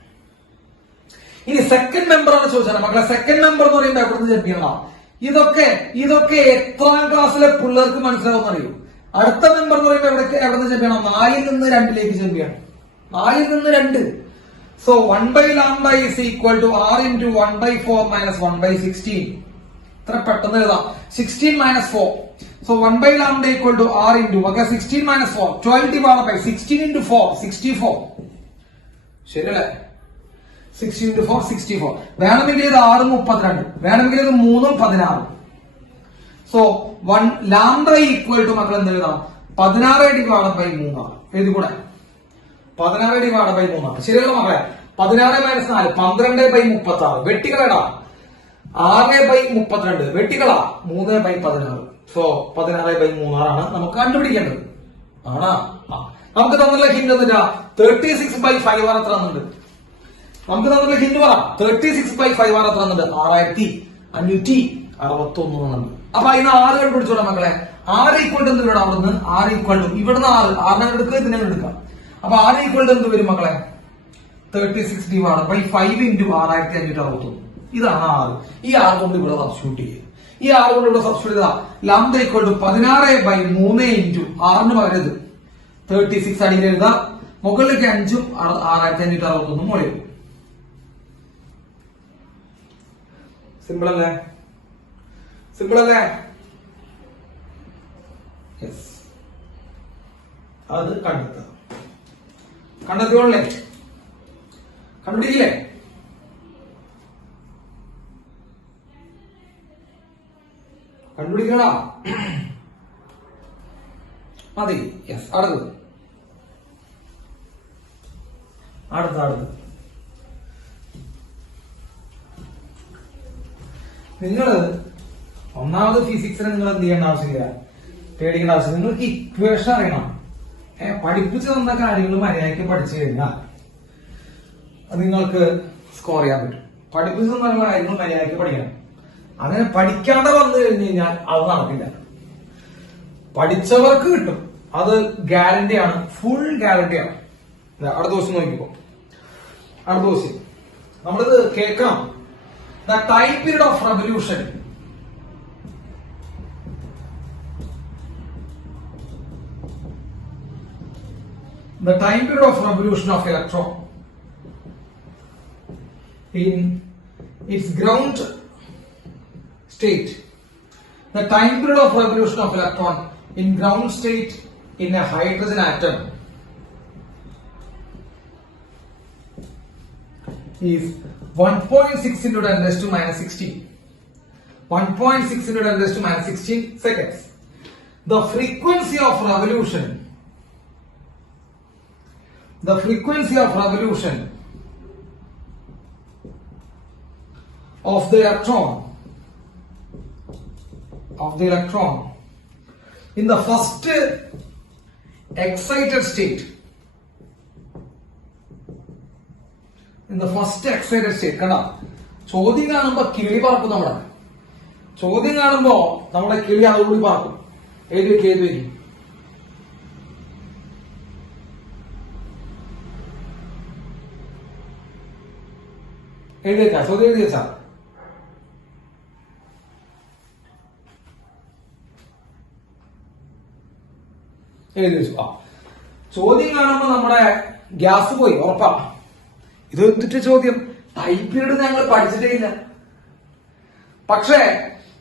ഇനി സെക്കൻഡ് മെമ്പർ ആണ് ചോദിച്ചാൽ മക്കളെ സെക്കൻഡ് മെമ്പർ എന്ന് പറയുമ്പോൾ എവിടുന്ന് ജമ്പ് ചെയ്യണം? ഇതൊക്കെ എത്രാം ക്ലാസ്സിലെ പിള്ളേർക്ക് മനസ്സിലാവുന്ന അറിയൂ. അടുത്ത മെമ്പർ എന്ന് പറയുമ്പോൾ എവിടുന്ന് ജമ്പ് ചെയ്യണം? 4 നിന്ന് 2 ജമ്പ് ചെയ്യണം. 4 നിന്ന് 2. So 1/λ is equal to R into 1/4 minus 1/16. ഇത്ര പെട്ടെന്ന് എഴുതാം. 16 minus 4. So 1/λ equal to R into 16 minus 4 12 divided by 16 into 4 64. ശരിയല്ലേ? 16 into 4 64. വേണമെങ്കിൽ ഇത് 6 32, വേണമെങ്കിൽ ഇത് 3 16. സോ 1 λ equal to മക്കൾ എന്ത് എഴുതാം? 16 divided by 3 എഴുതിക്കൂടെ? 16 divided by 3. ശരിയല്ലോ മക്കളെ? 16 minus 4 12/36 വെട്ടികളടാ. 6/32 വെട്ടികളാ 3/16. സോ 16/3 ആണ് നമുക്ക് കണ്ടുപിടിക്കേണ്ടത്. ആണാ? നമുക്ക് തന്നുള്ള ഹിന്റ് എന്നിട്ടാ 36/5 ആണ് എത്ര തന്നിട്ടുണ്ട്? നമുക്ക് തന്നുള്ള ഹിന്റ് പറ. 36/5 ആണ് എത്ര തന്നിട്ടുണ്ട്? 6561 തന്നിട്ടുണ്ട്. അപ്പൊ അതിന് 6 കണ്ടുപിടിച്ചോളാം മക്കളെ. 6 ഈക്വൽ എന്ത് വരും? അവിടുന്ന് 6 ഈക്വൽ ഇവിടുന്ന് 6 എടുക്കുക, ഇതിനെ എടുക്കാം. അപ്പൊ 6 ഈക്വൽ എന്ത് വരും മക്കളെ? 36 divided by 5 into 6561. ഇതാണ് 6. ഈ 6 കൊണ്ട് ഇവിടെ സബ്സ്റ്റിറ്റ്യൂട്ട് ചെയ്യുക. ഈ 6 കൊണ്ട് ഇവിടെ സബ്സ്റ്റിറ്റ്യൂട്ട് ചെയ്താൽ ലാംഡ ഈക്വൽ ടു 16/3 ഇൻറ്റു 6 പകരം 36 അടിയിൽ എഴുതാം. മുകളിലേക്ക് 5ഉം 6561 മുകളിൽ. സിമ്പിൾ അല്ലേ? സിമ്പിൾ അല്ലേ? യെസ്. അത് കണ്ടെത്തുക. കണ്ടെത്തിയോളേ? കണ്ടുപിടിക്കില്ലേ? കണ്ടുപിടിക്കണ മതി. യെസ്, അടുത്തത് നിങ്ങള് ഒന്നാമത് ഫിസിക്സിനെ നിങ്ങൾ എന്ത് ചെയ്യേണ്ട ആവശ്യമില്ല, പേടിക്കേണ്ട ആവശ്യം. നിങ്ങൾക്ക് ഇക്വേഷൻ അറിയണം. പഠിപ്പിച്ചു തന്ന കാര്യങ്ങൾ മര്യാദയ്ക്ക് പഠിച്ചു കഴിഞ്ഞാൽ നിങ്ങൾക്ക് സ്കോർ ചെയ്യാൻ പറ്റും. പഠിപ്പിച്ചു തന്ന കാര്യങ്ങൾ മര്യാദയ്ക്ക് പഠിക്കണം. അങ്ങനെ പഠിക്കാതെ വന്നു കഴിഞ്ഞു കഴിഞ്ഞാൽ അത് നടക്കില്ല. പഠിച്ചവർക്ക് കിട്ടും, അത് ഗ്യാരണ്ടിയാണ്, ഫുൾ ഗ്യാരണ്ടിയാണ്. അടുത്ത ദിവസം നോക്കിപ്പോ, അടുത്ത ദിവസം നമ്മളിത് കേൾക്കണം. The time period of revolution the time period of revolution of electron in its ground state, the time period of revolution of electron in ground state in a hydrogen atom is 1.6 into 10 raised to minus 16. 1.6 into 10 raised to minus 16 seconds. The frequency of revolution of the electron in the first excited state, കണ്ട, ചോദ്യം കാണുമ്പോ കിളി പറക്കും. ചോദ്യം കാണുമ്പോ നമ്മുടെ കിളി അതുകൂടി പറക്കും. ഏത് വയ്ക്കും? എഴുതിയേക്കാം, ചോദ്യം എഴുതി വെച്ചാ. എഴുതി വെച്ചു. ചോദ്യം കാണുമ്പോ നമ്മുടെ ഗ്യാസ് പോയി, ഉറപ്പാ. ഇത് എന്നിട്ട് ചോദ്യം ടൈം പീരീഡ് ഞങ്ങൾ പഠിച്ചിട്ടേ ഇല്ല. പക്ഷേ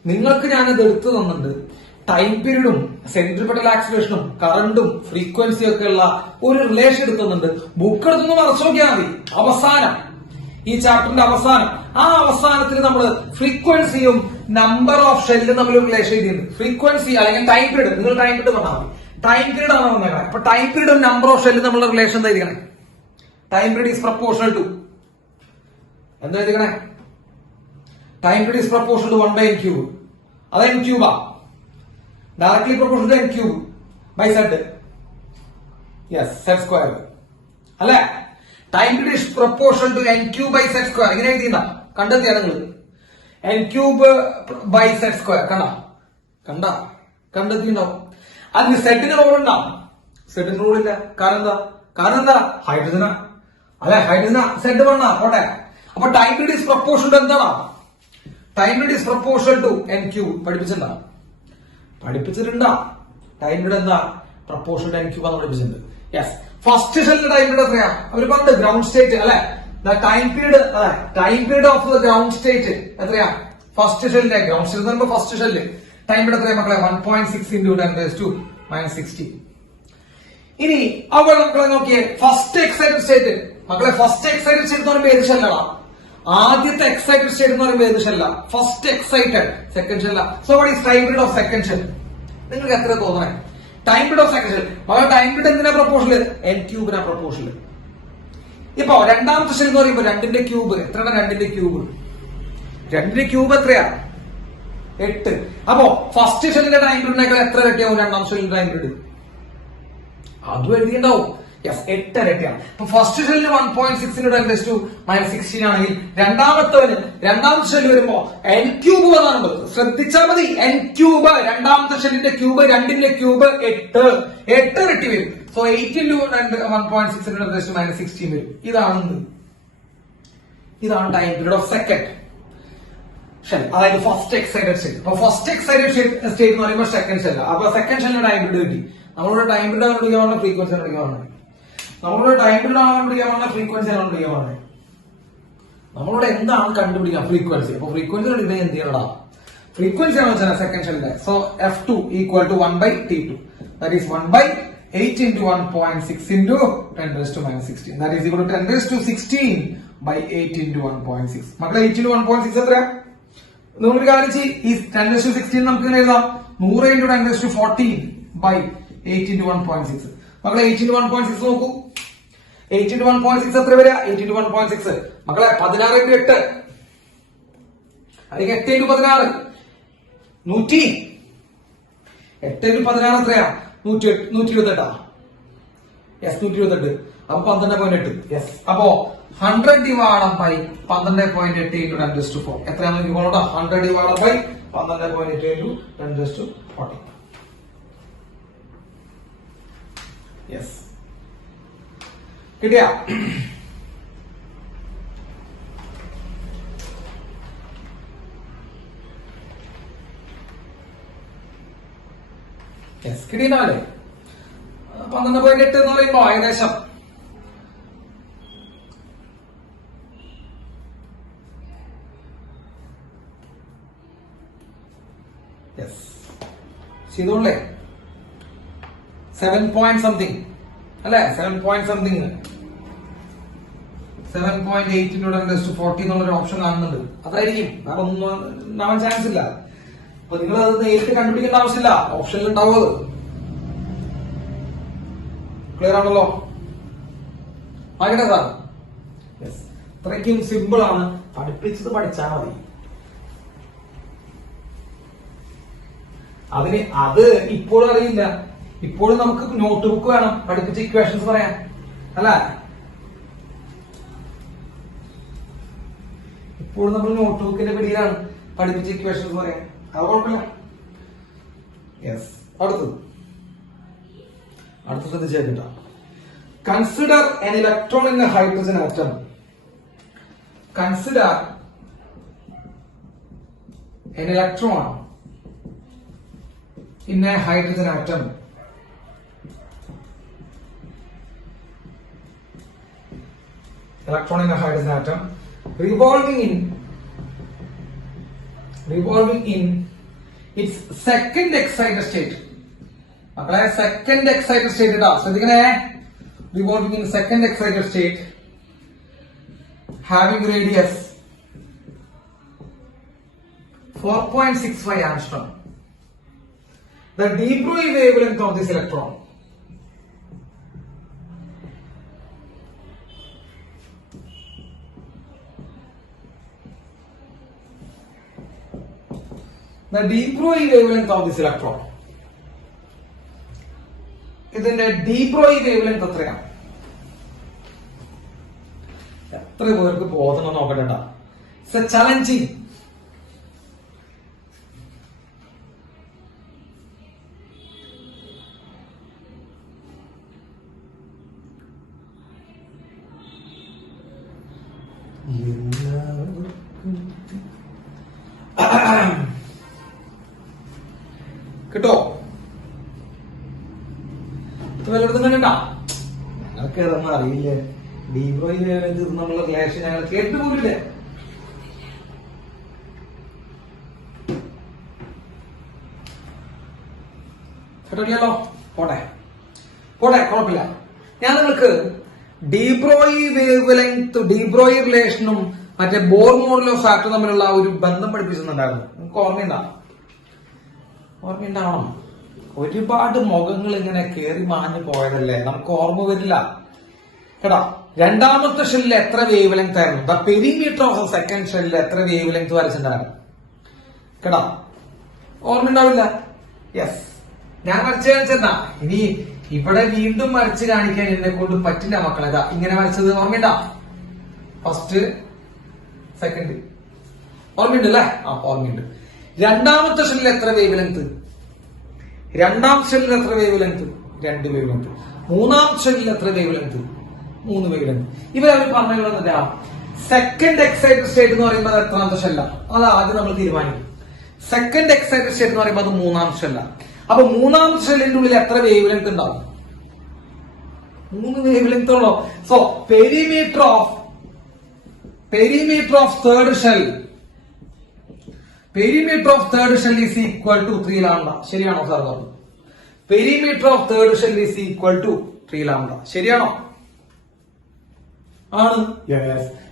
നിങ്ങൾക്ക് ഞാനിത് എടുത്തു തന്നിട്ടുണ്ട്. ടൈം പീരീഡും സെൻട്രിപെറ്റൽ ആക്സിലറേഷനും കറണ്ടും ഫ്രീക്വൻസിയും ഒക്കെ ഉള്ള ഒരു റിലേഷൻ എടുക്കുന്നുണ്ട്. ബുക്ക് എടുത്തൊന്ന് മറച്ചു നോക്കിയാൽ മതി. അവസാനം, ഈ ചാപ്റ്ററിന്റെ അവസാനം, ആ അവസാനത്തിൽ നമ്മൾ ഫ്രീക്വൻസിയും നമ്പർ ഓഫ് ഷെല്ലും തമ്മിൽ റിലേഷൻ ചെയ്തിട്ടുണ്ട്. ഫ്രീക്വൻസി അല്ലെങ്കിൽ ടൈം പീരീഡ്, നിങ്ങൾ ടൈം പീരീഡ് പറഞ്ഞാൽ മതി. ടൈം പീരീഡ് ആണ് വന്നേക്കണം. അപ്പൊ ടൈം പീരീഡും നമ്പർ ഓഫ് ഷെല്ലും തമ്മിലുള്ള റിലേഷൻ എന്തായിരിക്കണം? Time period is proportional to എന്താ എഴുതിക്കണേ? Time period is proportional to 1 by n cube. അത് n ക്യൂബാ. Directly proportional to n cube by z. Yes, z square അല്ലെ? Time period is proportional to n cube by z square. ഇങ്ങനെ എഴുതിയ കണ്ടെത്തിയാണ് നിങ്ങൾ. n cube by z square കണ്ടെത്തിണ്ടാവും. അതിന് സെറ്റിന് റോൾ ഉണ്ടാവും. സെറ്റിന് റോൾ ഇല്ല. കാരണം എന്താ? ഹൈഡ്രജന അല്ലെ? ഹൈഡ്രജന സെറ്റ് വണ്ണ പോട്ടെ. അപ്പൊ time period is proportional to എന്താണ്? Time period is proportional to n cube. പഠിപ്പിച്ചിട്ടുണ്ടാ? ടൈം പീരീഡ് എന്താ? പ്രപ്പോർഷണൽ ടു n cube ആണ് പഠിപ്പിച്ചിട്ടുണ്ട്. യെസ്. ഫസ്റ്റ് ഷെല്ലിന്റെ ടൈം പീരീഡ് എത്രയാ? അവർ പണ്ട് ഗ്രൗണ്ട് സ്റ്റേറ്റ് അല്ലെ? Time period of the ground state എത്രയാ? ഫസ്റ്റ് ഷെല്ലിന്റെ ഗ്രൗണ്ട് സ്റ്റേറ്റ് എന്ന് പറയുമ്പോൾ ഫസ്റ്റ് ഷെല്ല് ടൈം പീരീഡ് എത്രയാ മക്കളെ? 1.6 into 10 raised to minus 16. ഇനി അവൾ മക്കളെ നോക്കിയേ, ഫസ്റ്റ് എക്സൈറ്റഡ് സ്റ്റേറ്റ്. മക്കളെ ഫസ്റ്റ് എക്സൈറ്റഡ് സ്റ്റേറ്റ് എന്ന് പറയുമ്പോൾ ഏത് ഷെല്ലടാ? ആദ്യത്തെ എക്സൈറ്റഡ് സ്റ്റേറ്റ് എന്ന് പറയുമ്പോൾ ഏത് ഷെല്ല? First excited. സെക്കൻഡ് ഷെല്ല. So what is time period of second shell? നിങ്ങൾക്ക് എത്ര തോന്നണേ? Time period of second shell. മക്കളെ ടൈം പീരീഡ് എന്തിനാ പ്രപ്പോർഷണൽ? n ക്യൂബിനാ പ്രപ്പോർഷണൽ. ഇപ്പൊ രണ്ടാമത്തെ ഷെൽ എന്ന് പറയുമ്പോൾ 2ന്റെ ക്യൂബ് എത്രയാണ്? 2ന്റെ ക്യൂബ് എത്രയാ? 8. അപ്പോ ഫസ്റ്റ് ഷെല്ലിന്റെ ടൈം പീരീഡിനേക്കാൾ എത്ര ഇരട്ടിയാവും രണ്ടാം ഷെല്ലിന്റെ ടൈം പീരീഡ്? അതും എഴുതിയുണ്ടാവും. യെസ്, 8 ഇരട്ടിയാണ്. അപ്പൊ first ഷെല്ലിന് 1.6 into 10 raised to minus 16 ആണെങ്കിൽ രണ്ടാമത്തെ ഷെല്ല് വരുമ്പോ n ക്യൂബ് വന്നാണ്. ശ്രദ്ധിച്ചാൽ മതി. n ക്യൂബ്, രണ്ടാമത്തെ ഷെല്ലിന്റെ ക്യൂബ്, 2ന്റെ ക്യൂബ് 8 ഇരട്ടി വരും. So 8 into 1.6 into 10 raised to minus 16 വരും. ഇതാണ് time period of second shell, അതായത് ഫസ്റ്റ് എക്സൈറ്റഡ് സ്റ്റേറ്റ്. അപ്പൊ ഫസ്റ്റ് എക്സൈറ്റഡ് സ്റ്റേറ്റ് എന്ന് പറയുമ്പോൾ സെക്കൻഡ് ഷെൽ. അപ്പൊ സെക്കൻഡ് ഷെല്ലിന്റെ ടൈം പീരീഡ് കിട്ടി. നമ്മളോട് ടൈം പീരീഡ് ആണ് പിടിക്കാവുന്ന, ഫ്രീക്വൻസി ആണ് പിടിക്കാവുന്നത്. നമ്മളോട് ടൈം പീരീഡ് ആണ് പിടിക്കാവുന്ന, ഫ്രീക്വൻസി ആണ് പിടിക്കാവുന്നത്. നമ്മളോട് എന്താണ് കണ്ടുപിടിക്കുക? ഫ്രീക്വൻസി. അപ്പൊ ഫ്രീക്വൻസി കണ്ടുപിടിക്കാൻ എന്ത് ചെയ്യണടാ? ഫ്രീക്വൻസി ആണ് വെച്ചാൽ സെക്കൻഡ് ഷെല്ലിന്റെ. So f2 equal to 1 by t2. That is 1 by 8 into 1.6 into 10 raised to minus 16. That is equal to 10 raised to 16 by 8 into 1.6. മക്കളെ 8 into 1.6 എത്രയാ? നമ്മളൊരു കാര്യം ചെയ്യും, ഈ 10⁻16 നമുക്ക് ഇങ്ങനെ എഴുതാം, 100 × 10⁻14/8 × 1.6. മക്കളെ 8 × 1.6 നോക്കൂ. 8 × 1.6 എത്ര വരിക? 8 × 1.6 മക്കളെ 16 × 8 അല്ലെങ്കിൽ 8 × 16 100. 8 × 16 എത്രയാ? 128. യെസ്, 128. അപ്പൊ 12.8. യെസ്. അപ്പോ 100 ÷ 12.8 × 10⁻4 എത്രയാണെന്ന് എനിക്ക് കൊള്ളോട്ടോ. 100 ÷ 12.8 × 10⁻40. യെസ്, കിട്ടിയ? യെസ്, കിട്ടിയില്ലേ? 12.8 എന്ന് പറയുമ്പോ ഏകദേശം ചെയ്തോളേ 7 point something അല്ലെ? 7 point something 7.8 × 10⁻40 എന്നുള്ളൊരു ഓപ്ഷൻ കാണുന്നുണ്ട്. അതായിരിക്കും, വേറെ ഒന്നും ഉണ്ടാവാൻ ചാൻസ് ഇല്ല. അപ്പൊ നിങ്ങൾ അത് നേരിട്ട് കണ്ടുപിടിക്കേണ്ട ആവശ്യമില്ല, ഓപ്ഷനിൽ ഉണ്ടാവും അത്. ക്ലിയർ ആണല്ലോ? ആകട്ടെ സാർ. യെസ്, ഇത്രയ്ക്കും സിമ്പിൾ ആണ്, പഠിപ്പിച്ചത് പഠിച്ചാൽ മതി. അത് ഇപ്പോഴും അറിയില്ല, ഇപ്പോഴും നമുക്ക് നോട്ട് ബുക്ക് വേണം പഠിപ്പിച്ച ഇക്വേഷൻസ് പറയാൻ, അല്ല? ഇപ്പോഴും നമ്മൾ നോട്ട് ബുക്കിന്റെ പിടിയിലാണ് പഠിപ്പിച്ച ഇക്വേഷൻസ് പറയാൻ. അത് കുഴപ്പമില്ല. യെസ്, അടുത്തത് ശ്രദ്ധിച്ചേക്കിട്ട. Consider an electron in a hydrogen atom. Consider an electron in a hydrogen atom. Electron in a hydrogen atom revolving in its second excited state. മക്കളെ സെക്കൻഡ് എക്സൈറ്റഡ് സ്റ്റേറ്റ് ഇടാ, ശ്രദ്ധിക്കണേ. Revolving in second excited state having radius 4.65 ആംസ്ട്രോം. The de Broglie wavelength of this electron ഇതിന്റെ de Broglie wavelength എത്രയാണ്? എത്ര പേർക്ക് ബോധം നോക്കട്ടെ. It's A challenging. കിട്ടോ? വല്ലയിടത്തും കണ്ടിട്ടാ? ഞങ്ങൾക്ക് ഏതൊന്നും അറിയില്ലേ. de Broglie wavelength എന്നുള്ള റിലേഷൻ ഞങ്ങൾ കേട്ടുപോലില്ലേ? കേട്ടില്ലല്ലോ? പോട്ടെ, കുഴപ്പമില്ല. ഞാൻ നിങ്ങൾക്ക് de Broglie wavelength, de Broglie റിലേഷനും മറ്റേ ബോർ മോഡലോ ഫാക്ടർ തമ്മിലുള്ള ഒരു ബന്ധം പഠിപ്പിച്ചിട്ടുണ്ടായിരുന്നു. നിങ്ങൾക്ക് ഓർമ്മയുണ്ടാവണം. ഒരുപാട് മുഖങ്ങൾ ഇങ്ങനെ കേറി മാഞ്ഞു പോയതല്ലേ, നമുക്ക് ഓർമ്മ വരില്ല കേട്ടാ. രണ്ടാമത്തെ ഷെല്ലിൽ എത്ര വേവ് ലെങ്ത് ആയിരുന്നു? The perimeter of the second ഷെല്ലിൽ എത്ര വേവ് ലെങ്ത് വരച്ചിട്ടുണ്ടായിരുന്നു കേട്ടാ? ഓർമ്മയുണ്ടാവില്ല. യെസ്, ഞാൻ വരച്ചു കാണിച്ചെന്നാ. ഇനി ഇവിടെ വീണ്ടും വരച്ച് കാണിക്കാൻ എന്നെ കൊണ്ട് പറ്റില്ല മക്കളെ. ഇങ്ങനെ വരച്ചത് ഓർമ്മയുണ്ടാ? ഫസ്റ്റ് സെക്കൻഡ് ഓർമ്മയുണ്ട് അല്ലേ? ഓർമ്മയുണ്ട്. രണ്ടാമത്തെ ഷെല്ലിൽ എത്ര വേവ് ലെങ്ത്? രണ്ടാം ഷെല്ലിൽ എത്ര വേവ് ലെങ്ത്? 2 wave length. മൂന്നാം ഷെല്ലിൽ എത്ര വേവ് ലെങ്ത്? 3 wavelength. ഇവരവർ പറഞ്ഞില്ല. സെക്കൻഡ് എക്സൈറ്റഡ് സ്റ്റേറ്റ് എന്ന് പറയുമ്പോൾ എത്രാമത്തെ ഷെല്ല? അത് ആദ്യം നമ്മൾ തീരുമാനിക്കും. സെക്കൻഡ് എക്സൈറ്റഡ് സ്റ്റേറ്റ് എന്ന് പറയുമ്പോൾ അത് 3ാം ഷെല്ല. അപ്പൊ 3ാം ഷെല്ലിന്റെ ഉള്ളിൽ എത്ര വേവ് ലെങ്ത് ഉണ്ടാവും? 3 വേവ് ലെങ്ത് ഉള്ളോ? So perimeter of third shell is equal to 3 lambda. ശരിയാണോ സാർ പറഞ്ഞു? Perimeter of third shell is equal to 3 lambda. ശരിയാണോ? ആണ്.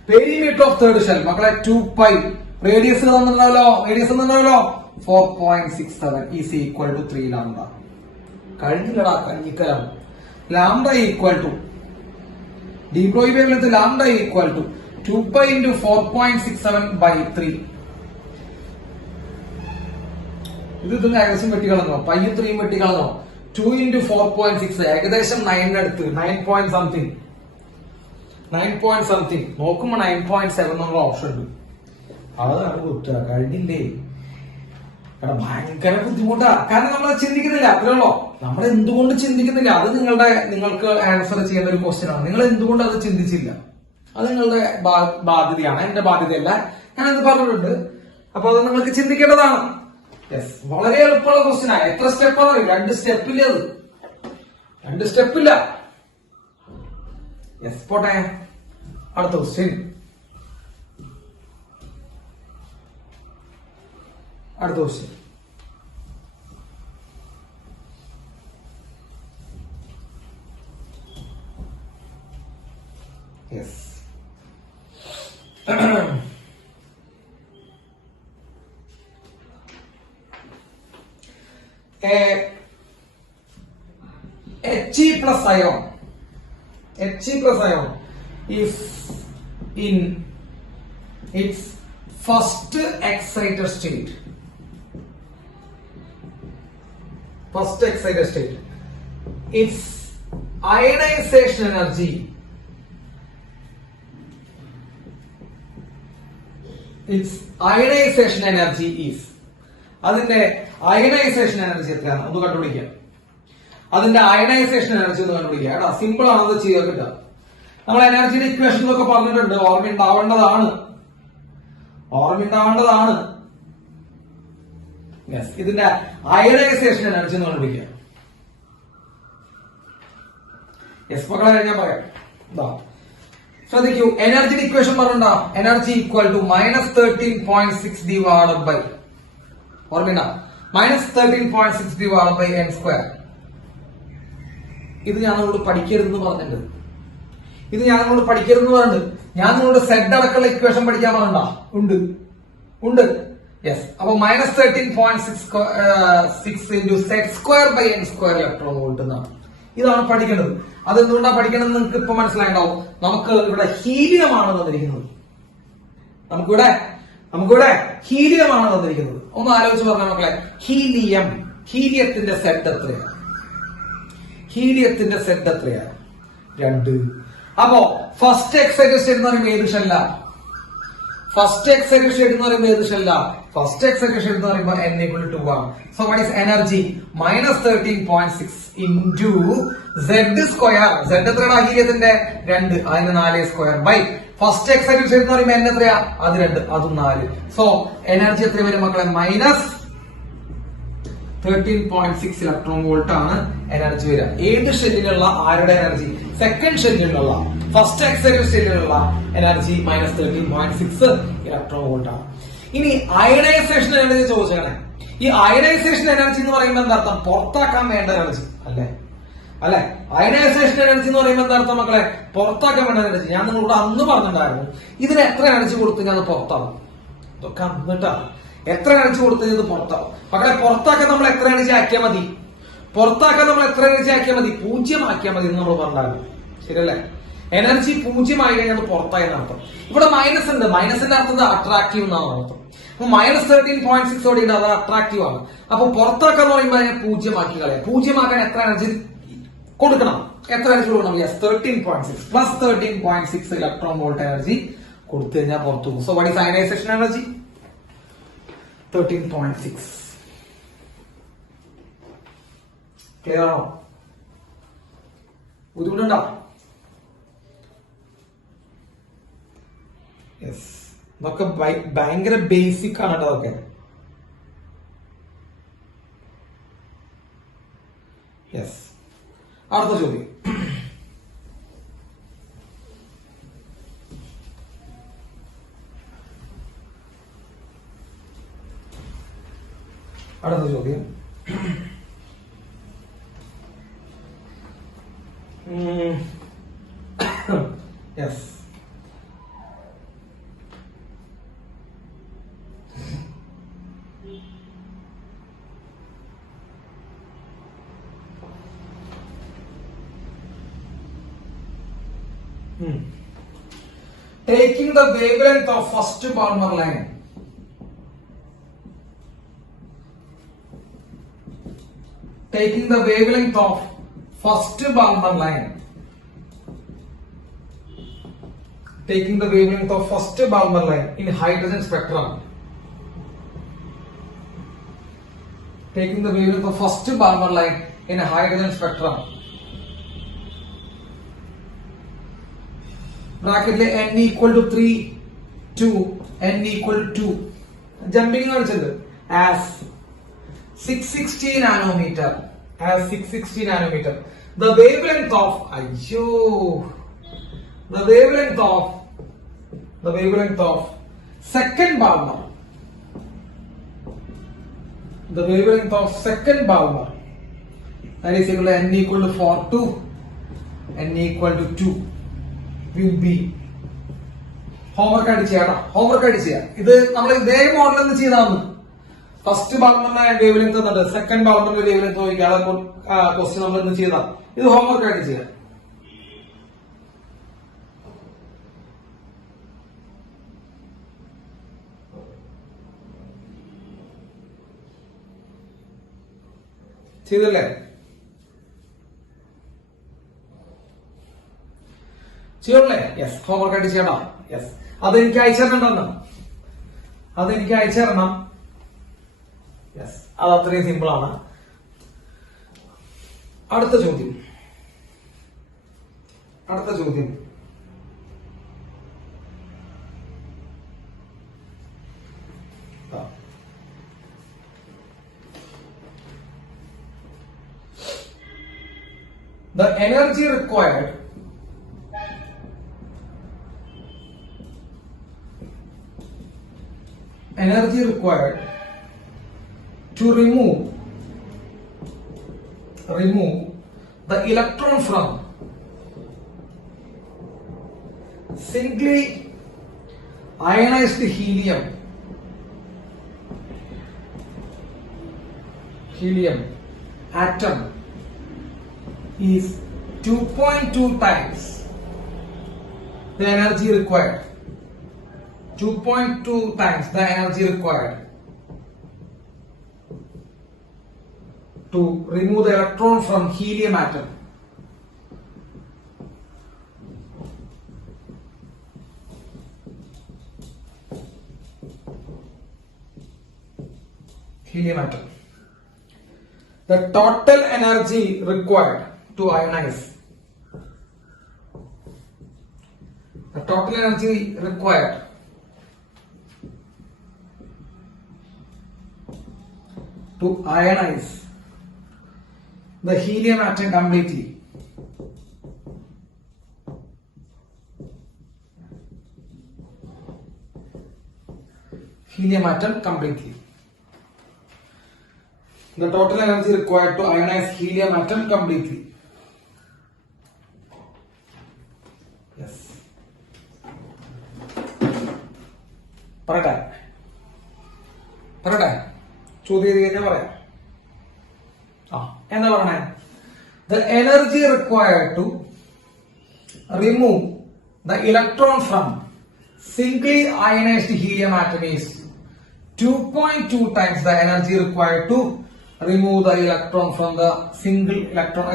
പെരിമീറ്റർ ഓഫ് തേർഡ് ഷെൽ മക്കളെ 2π റേഡിയസ് തന്നിട്ടുണ്ടല്ലോ 4.67 ഈസ് ഈക്വൽ ടു 3 ലാംഡ. കഴിഞ്ഞില്ലടാ, കഞ്ഞിക്കലാണ്. Lambda equal to de Broglie wavelength lambda equal to 2π into 4.67/3. ഇത് ഏകദേശം വെട്ടിക്കളഞ്ഞോ, പയ്യും 3 വെട്ടിക്കളഞ്ഞോ. 2 into 4.6 ഏകദേശം 9 അടുത്ത് 9 point something നോക്കുമ്പോ 9.7 എന്നുള്ള ഓപ്ഷൻ ഉണ്ട്. അതാണ് കുത്തുക. കഴിഞ്ഞില്ലേ? കാരണം ഭയങ്കര ബുദ്ധിമുട്ടാ. കാരണം നമ്മൾ ചിന്തിക്കുന്നില്ല, അത്രയുള്ളോ. നമ്മൾ എന്തുകൊണ്ട് ചിന്തിക്കുന്നില്ല, അത് നിങ്ങൾക്ക് ആൻസർ ചെയ്യേണ്ട ഒരു ക്വസ്റ്റ്യൻ ആണ്. നിങ്ങൾ എന്തുകൊണ്ട് അത് ചിന്തിച്ചില്ല, അത് നിങ്ങളുടെ ബാധ്യതയാണ്, എന്റെ ബാധ്യതയല്ല. ഞാനത് പറഞ്ഞിട്ടുണ്ട്. അപ്പൊ അത് നിങ്ങൾക്ക് ചിന്തിക്കേണ്ടതാണ്. യെസ്, വളരെ എളുപ്പമുള്ള ക്വസ്റ്റ്യൻ ആണ്. എത്ര സ്റ്റെപ്പ് ആണ്? 2 സ്റ്റെപ്പില്ല. അത് 2 സ്റ്റെപ്പില്ല. യെസ്, പോട്ടെ. അടുത്ത question. Yes, He plus ion is in its first excited state. Its ionization energy is അതിന്റെ അയണൈസേഷൻ എനർജി എത്രയാണ് ഒന്ന് കണ്ടുപിടിക്കുക. അതിന്റെ അയണൈസേഷൻ എനർജി ഒന്ന് കണ്ടുപിടിക്കുക. കേട്ടോ, സിമ്പിൾ ആണത് ചെയ്യാൻ കിട്ടുക. നമ്മൾ എനർജിയുടെ ഇക്വേഷൻ ഒക്കെ പറഞ്ഞിട്ടുണ്ട്, ഓർമ്മയുണ്ടാവേണ്ടതാണ്. യെസ്, ഇതിന്റെ അയണൈസേഷൻ എനർജി ഒന്ന് കണ്ടുപിടിക്കുക. യെസ് മക്കളെ, ഞാൻ പറയാം. ശ്രദ്ധിക്കൂ, എനർജിയുടെ ഇക്വേഷൻ പറഞ്ഞ energy equal to -13.6 divided by ഓർമ്മ -13.6 divided by n². ഇത് ഞാൻ നിങ്ങളോട് പഠിക്കരുതെന്ന് പറഞ്ഞിട്ടുണ്ട്. ഞാൻ നിങ്ങളോട് സെഡ് അടക്കമുള്ള ഇക്വേഷൻ പഠിക്കാൻ പറഞ്ഞ ഉണ്ട്. യെസ്, അപ്പൊ -13.6 into z²/n² ഇലക്ട്രോൺ വോൾട്ട് എന്നാണ്. ഇതാണ് പഠിക്കേണ്ടത്. അതെന്തുകൊണ്ടാണ് പഠിക്കേണ്ടത് നിങ്ങൾക്ക് ഇപ്പൊ മനസ്സിലായിട്ടുണ്ടാവും. നമുക്ക് ഇവിടെ ഹീലിയമാണ് തന്നിരിക്കുന്നത്. നമുക്കിവിടെ ഹീലിയമാണ് തന്നിരിക്കുന്നത്. ഒന്ന് ആലോചിച്ച് പറഞ്ഞ മക്കളെ, ഹീലിയത്തിന്റെ സെറ്റ് എത്രയാണ്? 2. അപ്പോ ഫസ്റ്റ് എക്സൈറ്റഡ് സ്റ്റേറ്റ് എന്ന് പറയുമ്പോൾ ഏത് ഷെല്ല? ഫസ്റ്റ് എക്സൈറ്റഡ് സ്റ്റേറ്റ് എന്ന് പറയുമ്പോൾ n=2 ആണ്. So what is energy? -13.6 into z². z എത്രയാണ് ഹീലിയത്തിന്റെ? 2. അതിന് 4² ബൈ ഫസ്റ്റ് എക്സൈറ്റഡ് സ്റ്റേറ്റ് എന്ന് പറയുമ്പോൾ n എത്രയാ? അത് 2, അതും 4. സോ എനർജി എത്ര വരും മക്കളെ? -13.6 ഇലക്ട്രോൺ വോൾട്ട് ആണ് എനർജി വരിക. ഏത് ഷെല്ലിലുള്ള ആരുടെ എനർജി? സെക്കൻഡ് ഷെല്ലിലുള്ള, ഫസ്റ്റ് എക്സൈറ്റഡ് സ്റ്റേറ്റിലുള്ള എനർജി -13.6 ഇലക്ട്രോൺ വോൾട്ട് ആണ്. ഇനി അയണൈസേഷൻ എനർജി ചോദിച്ചാണ്. ഈ അയണൈസേഷൻ എനർജി എന്ന് പറയുമ്പോൾ എന്താ അർത്ഥം? പുറത്താക്കാൻ വേണ്ട എനർജി അല്ലെ? അയണൈസേഷൻ എനർജി എന്ന് പറയുമ്പോൾ എന്താ അർത്ഥം മക്കളെ? പുറത്താക്കാൻ വേണ്ട എനർജി. ഞാൻ നിങ്ങളോട് അന്ന് പറഞ്ഞിട്ടുണ്ടായിരുന്നു, ഇതിന് എത്ര എനർജി കൊടുത്തു ഞാൻ അത് പുറത്താവും. ഇതൊക്കെ അന്നിട്ടാ എത്ര എനർജി കൊടുത്തു ഇത് പുറത്താവും. മക്കളെ, പുറത്താക്കാൻ നമ്മൾ എത്ര എനർജി ആക്കിയാൽ മതി? 0 ആക്കിയാൽ മതി എന്ന് നമ്മൾ പറഞ്ഞായിരുന്നു. ശരിയല്ലേ? എനർജി 0 ആയി കഴിഞ്ഞാൽ പുറത്തായി എന്നർത്ഥം. ഇവിടെ മൈനസ് ഉണ്ട്. മൈനസിന്റെ അർത്ഥം അട്രാക്റ്റീവ് എന്നാണ് അർത്ഥം. അപ്പൊ -13.6 ഓടി അത് അട്രാക്റ്റീവ് ആണ്. അപ്പൊ പുറത്താക്കാന്ന് പറയുമ്പോൾ അതിനെ 0 ആക്കി കളയാം. 0 ആക്കാൻ എത്ര എനർജി കൊടുക്കണം? Yes, 13.6 plus 13.6 electron volt energy കൊടുത്തു കഴിഞ്ഞാൽ പുറത്തു പോകും. So what is ionisation energy? 13.6. Clear ആണോ? ബുദ്ധിമുട്ടുണ്ടോ? യെസ്, ഇതൊക്കെ ഭയങ്കര ബേസിക് ആണ് കേട്ടോ. അതൊക്കെ യെസ്. അടുത്ത ചോദ്യം. Yes, Taking the wavelength of first Balmer line. Taking the wavelength of first Balmer line. Taking the wavelength of first Balmer line in hydrogen spectrum. Taking the wavelength of first Balmer line in a hydrogen spectrum. Bracket n equal to 3, 2, n equal to 2. Jumping as 660 nanometer. As 660 nanometer. The wavelength of second Balmer. The wavelength of second Balmer. That is equal to n equal to 4 to n equal to 2. Will be homework അടിച്ചാ ഇത് നമ്മൾ ഇതേ model ഒന്ന് ചെയ്താണ്. First ബാൾമറിന്റെ wavelength തന്നിട്ട് second ബാൾമറിന്റെ wavelength ചോദിക്കാതെ question നമ്മൾ ഇന്ന് ചെയ്താൽ ഇത് ഹോംവർക്ക് ആയിട്ട് ചെയ്യാം. ചെയ്തല്ലേ? ചെയ്യണല്ലേ? യെസ്, ഹോംവർക്ക് ആയിട്ട് ചെയ്യണം. യെസ്, അതെനിക്ക് അയച്ചിട്ടുണ്ടെന്ന് അതെനിക്ക് അയച്ചു തരണം. യെസ്, അത് അത്രയും സിമ്പിൾ ആണ്. അടുത്ത ചോദ്യം The energy required to remove the electron from singly ionized helium atom is 2.2 times the energy required. 2.2 times the energy required to remove the electron from helium atom. The total energy required to ionize. The total energy required to ionize the helium atom completely. The total energy required to ionize helium atom completely. Yes. പറയട്ടെ ചോദ്യം കഴിഞ്ഞാൽ പറയാം. എന്താ പറഞ്ഞേ? The energy required to remove the electron from singly ionized helium atom is 2.2 times the energy required to remove the electron from the single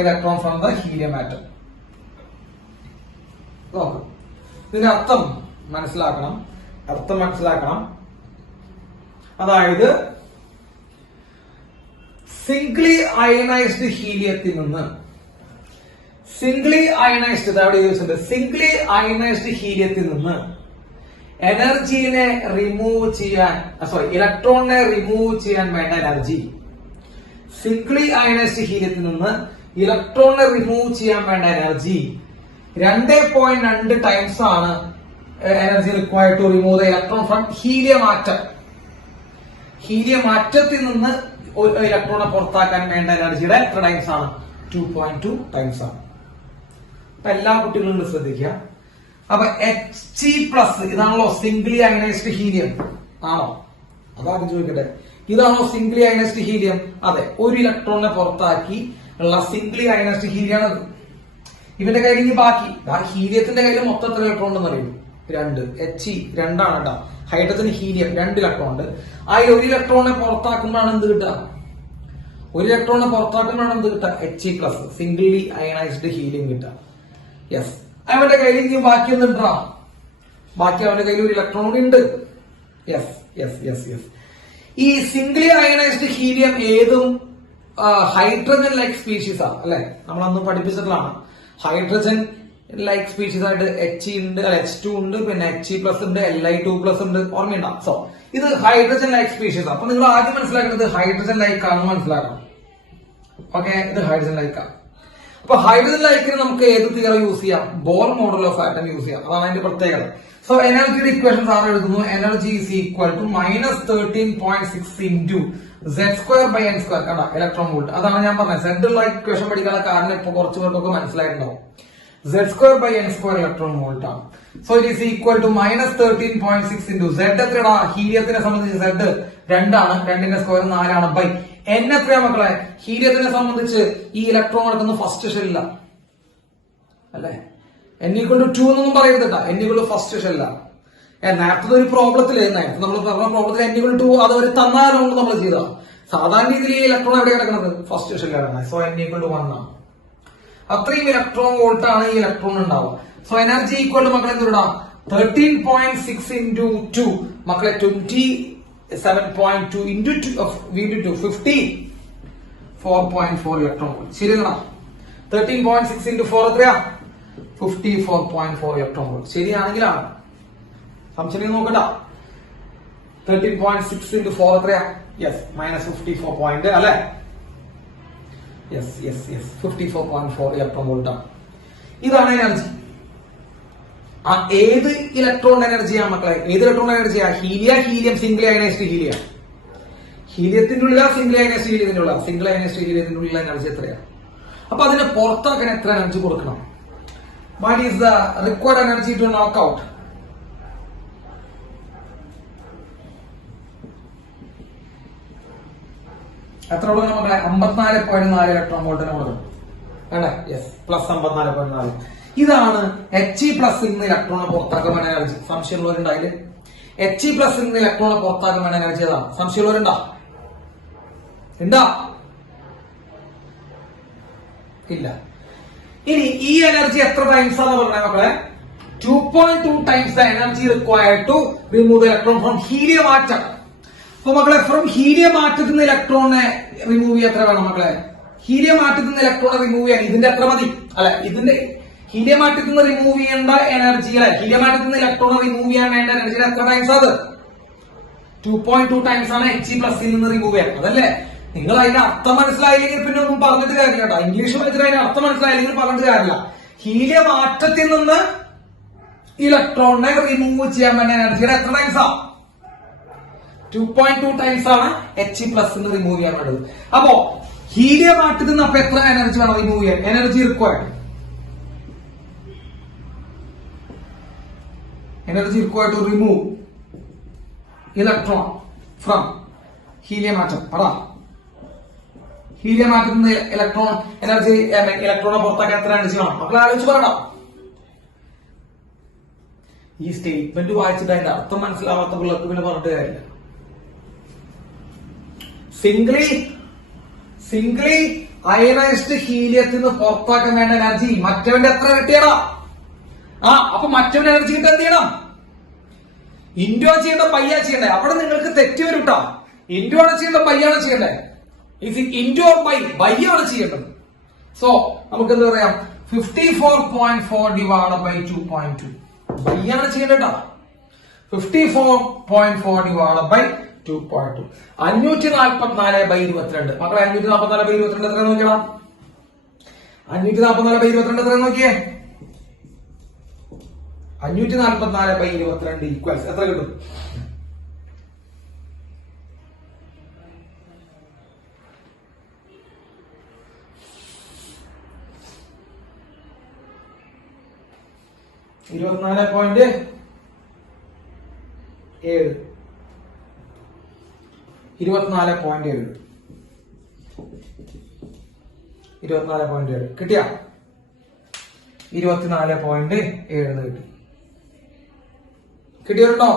electron from the helium atom. നോക്ക്, ഇതിന്റെ അർത്ഥം മനസ്സിലാക്കണം. അതായത് സിംഗ്ലി അയണൈസ്ഡ് ഹീലിയത്തിൽ നിന്ന് Zwingli ionised ഹീലിയത്തിൽ നിന്ന് എനർജീനെ remove ചെയ്യാൻ ഇലക്ട്രോണിനെ remove ചെയ്യാൻ വേണ്ട എനർജി, സിംഗ്ലി അയണൈസ്ഡ് ഹീലിയത്തിൽ നിന്ന് ഇലക്ട്രോണിനെ റിമൂവ് ചെയ്യാൻ വേണ്ട എനർജി 2.2 ടൈംസ് ആണ് energy required to remove the electron from helium atom. Helium ആറ്റത്തിൽ നിന്ന് ഇലക്ട്രോണെ പുറത്താക്കാൻ വേണ്ട എനർജിയുടെ എത്ര ടൈംസ് ആണ്? 2.2 ടൈംസ് ആണ്. അപ്പൊ എല്ലാ കുട്ടികളും ശ്രദ്ധിക്കുക. അപ്പൊ Hg പ്ലസ് ഇതാണല്ലോ സിംഗ്ലി അയണൈസ്ഡ് ഹീലിയം ആണോ? അതാദ്യം ചോദിക്കട്ടെ. ഇതാണോ സിംഗിളി അയനൈസ്ഡ് ഹീലിയം? അതെ, ഒരു ഇലക്ട്രോണിനെ പുറത്താക്കി ഉള്ള സിംഗിളി അയനൈസ്ഡ് ഹീലിയാണത്. ഇവന്റെ കയ്യിൽ ഇനി ബാക്കി ഹീലിയത്തിന്റെ കയ്യിൽ മൊത്തം എത്ര ഇലക്ട്രോൺ ഉണ്ടെന്ന് അറിയും? 2. He 2 ആണ് കേട്ടോ. ഹൈഡ്രജൻ ഹീലിയം 2 ഇലക്ട്രോൺ ഉണ്ട്. ആ ഒരു ഇലക്ട്രോണിനെ പുറത്താക്കുമ്പോഴാണ് എന്ത് കിട്ടുക? ഒരു ഇലക്ട്രോണിനെ പുറത്താക്കുമ്പോഴാണ് എന്ത് കിട്ടുക? He+, സിംഗിളി അയനൈസ്ഡ് ഹീലിയം കിട്ടുക. യെസ്, അവന്റെ കയ്യിൽ ഇനി ബാക്കി എന്തുണ്ടാ? ബാക്കി അവന്റെ കയ്യിൽ ഒരു ഇലക്ട്രോൺ കൂടി ഉണ്ട്. Yes yes yes yes. ഈ സിംഗിളി അയനൈസ്ഡ് ഹീലിയം ഏതും ഹൈഡ്രജൻ ലൈക്ക് സ്പീഷീസ് ആണ് അല്ലെ? നമ്മൾ അന്ന് പഠിപ്പിച്ചിട്ടുള്ളതാണ്. ഹൈഡ്രജൻ ലൈക്ക് സ്പീഷീസ് ആയിട്ട് He ഉണ്ട്, H2 ഉണ്ട്, പിന്നെ He+ ഉണ്ട്, Li2+ ഉണ്ട്. ഓർമ്മയുണ്ടാവും. സോ ഇത് ഹൈഡ്രജൻ ലൈക്ക് സ്പീഷീസ്. അപ്പൊ നിങ്ങൾ ആദ്യം മനസ്സിലാക്കുന്നത് ഹൈഡ്രജൻ ലൈക്ക് ആണെന്ന് മനസ്സിലാക്കണം. ഓക്കെ, ഇത് ഹൈഡ്രജൻ ലൈക്ക് ആണ്. അപ്പൊ ഹൈഡ്രജൻ ലൈക്കിന് നമുക്ക് ഏത് തിയറി യൂസ് ചെയ്യാം? Bohr model of atom use ചെയ്യാം. അതാണ് അതിന്റെ പ്രത്യേകത. സോ എനർജിയുടെ ഇക്വേഷൻ സാർ എഴുതുന്നു. Energy is equal to -13.6 into Z²/n². കണ്ട, ഇലക്ട്രോൺ വോൾട്ട്. അതാണ് ഞാൻ പറഞ്ഞത്. സെഡ് ഉള്ള ഇക്വേഷൻ പഠിക്കാനുള്ള കാരണം ഇപ്പൊ കുറച്ചു പേർക്കൊക്കെ മനസ്സിലായിട്ടുണ്ടാവും. Z²/n² ഇലക്ട്രോൺ വോൾട്ട് ആണ്. So it is equal to -13.6 into Z എത്രയാണ്? ഹീലിയത്തിനെ സംബന്ധിച്ച് Z 2 ആണ്, 2ന്റെ സ്ക്വയർ 4 ആണ്, ബൈ N എത്രയാ മക്കളെ? ഹീലിയത്തിനെ സംബന്ധിച്ച് ഈ ഇലക്ട്രോൺ നടക്കുന്ന ഫസ്റ്റ് ഷെല്ല അല്ലെ? N=2 എന്നൊന്നും പറയരുത് കേട്ടോ. N=ഫസ്റ്റ് ഷെല്ല. നേരത്തെ ഒരു പ്രോബ്ലത്തില് നമ്മൾ പറഞ്ഞ പ്രോബ്ലത്തിൽ N=2 അത് ഒരു തന്നാലുകൊണ്ട് നമ്മൾ ചെയ്ത സാധാരണ രീതിയിൽ ഈ ഇലക്ട്രോൺ എവിടെ കിടക്കുന്നത്? ഫസ്റ്റ് ഷെല്ലാണ്. സോ N=1 ആണ്. അത്രയും ഇലക്ട്രോൺ വോൾട്ട് ആണ് ഈ ഇലക്ട്രോൺ ഉണ്ടാവുക. സോ എനർജി ഈക്വൽ മക്കളെ എന്തിടാം? 13.6 ഇൻറ്റു 2 മക്കളെ 27.2 ഇൻറ്റു 54.4 ഇലക്ട്രോൺ വോൾട്ട്. ശരിയല്ലടാ? 13.6 ഇൻറ്റു 4 എത്രയാ? 54.4 ഇലക്ട്രോൺ വോൾട്ട്. ശരിയാണെങ്കിലാണ്. സംശയം നോക്കണ്ട. 13.6 ഇൻറ്റു 4 എത്രയാ? യെസ്, -54 പോയിന്റ് അല്ലെ? Yes yes yes, 54.4 electron volt ആണ്. ഇതാണ് എനർജി. ആ ഏത് ഇലക്ട്രോൺ എനർജിയാ മക്കളെ? ഏത് ഇലക്ട്രോൺ എനർജിയാ? Helium single ionized helium. ഹീലിയത്തിന്റെ ഉള്ളിലാ സിംഗിൾ അയനൈസ്ഡ് ഹീലിയത്തിന്റെ ഉള്ള സിംഗിൾ അയനൈസ്ഡ് ഹീലിയത്തിന്റെ ഉള്ളിലെ എനർജി എത്രയാ? അപ്പൊ അതിനെ പുറത്താക്കാൻ എത്ര എനർജി കൊടുക്കണം? What is the required energy to knock out? എത്ര കൊടുക്കണം മക്കളെ? 54.4 ഇലക്ട്രോൺ വോൾട്ടിന് കൊടുക്കണം. വേണ്ട? യെസ്, +54.4. ഇതാണ് He+ നിന്ന് ഇലക്ട്രോണെ പുറത്താക്കാൻ വേണ്ട എനർജി. സംശയമുള്ളവരുണ്ടായില്ലേ? He+ നിന്ന് ഇലക്ട്രോണെ പുറത്താക്കാൻ വേണ്ട എനർജി ഏതാണ്? സംശയമുള്ളവരുണ്ടാ? ഉണ്ടാ? ഇല്ല. ഇനി ഈ എനർജി എത്ര ടൈംസ് ആണ് പറഞ്ഞത് മക്കളെ? 2.2 times the energy required to remove the electron from helium atom. അപ്പൊ മക്കളെ ഫ്രം ഹീലിയം ആറ്റത്തിൽ നിന്ന് ഇലക്ട്രോണിനെ റിമൂവ് ചെയ്യാൻ എത്ര വേണം മക്കളെ? ഹീലിയം ആറ്റത്തിൽ നിന്ന് ഇലക്ട്രോണെ റിമൂവ് ചെയ്യാൻ ഇതിന്റെ എത്ര മതി? അല്ലെ, ഇതിന്റെ ഹീലിയം ആറ്റത്തിൽ നിന്ന് റിമൂവ് ചെയ്യേണ്ട എനർജി അല്ലെ, ഹീലിയം ആറ്റത്തിൽ നിന്ന് ഇലക്ട്രോണെ റിമൂവ് ചെയ്യാൻ വേണ്ട എനർജിയുടെ എത്ര ടൈംസ് അത്? 2.2 ടൈംസ് ആണ് He+ നിന്ന് റിമൂവ് ചെയ്യാൻ. അതല്ലേ? നിങ്ങൾ അതിന്റെ അർത്ഥം മനസ്സിലായില്ലെങ്കിൽ പിന്നെ ഒന്നും പറഞ്ഞിട്ട് കാര്യമില്ല കേട്ടോ. ഇംഗ്ലീഷ് പഠിച്ചിട്ട് അതിന്റെ അർത്ഥം മനസ്സിലായില്ലെങ്കിൽ പറഞ്ഞിട്ട് കാര്യമില്ല. ഹീലിയം ആറ്റത്തിൽ നിന്ന് ഇലക്ട്രോണിനെ റിമൂവ് ചെയ്യാൻ വേണ്ട എനർജിയുടെ എത്ര ടൈംസാ? 2.2 ടൈംസ് ആണ് He+ നിന്ന് റിമൂവ് ചെയ്യാൻ വേണ്ടത്. അപ്പോ ഹീലിയം ആറ്റത്തിൽ നിന്ന് അപ്പൊ എത്ര എനർജി വേണം റിമൂവ് ചെയ്യാൻ? Energy required to remove electron from helium atom. പറ, ഹീലിയം ആറ്റത്തിൽ നിന്ന് ഇലക്ട്രോൺ എനർജി ഇലക്ട്രോണെ പുറത്താക്കാൻ എത്ര എനർജി വേണം? മക്കളെ ആലോചിച്ച് പറയണം. ഈ സ്റ്റേറ്റ്മെന്റ് വായിച്ചിട്ട് അതിന്റെ അർത്ഥം മനസ്സിലാവാത്ത പിള്ളേർക്ക് പിന്നെ പറഞ്ഞിട്ട് കാര്യമില്ല. സിംഗിളി അയനൈസ്ഡ് ഹീലിയത്തിൽ നിന്ന് പുറത്താക്കാൻ വേണ്ട എനർജി മറ്റവന്റെ എത്ര കിട്ടിയടാ? അപ്പൊ മറ്റവന്റെ എനർജി കിട്ടാൻ എന്ത് ചെയ്യണം? ഇൻഡോ ചെയ്യേണ്ട പയ്യാ ചെയ്യണ്ടേ? അവിടെ നിങ്ങൾക്ക് തെറ്റി വരും കേട്ടോ. ഇൻഡോ ആണ് ചെയ്യേണ്ട പയ്യാണ് ചെയ്യണ്ടേ? ഇൻഡോ ബൈയാണ് ചെയ്യേണ്ടത്. സോ നമുക്ക് എന്താ പറയാം? 54.4 ഡിവൈഡ് ബൈ 2.2 ബൈയാണ് ചെയ്യേണ്ടത്. 54.4 ഡിവൈഡ് ബൈ 2.2 544/22. മക്കളെ 544/22 എത്ര നോക്കിയടാ? 544/22 എത്ര നോക്കിയേ? 544/22 ഈക്വൽസ് എത്ര കിട്ടും? 24.7. 24.7. 24.7 കിട്ടിയ 24.7 കിട്ടി. കിട്ടിയുണ്ടോ?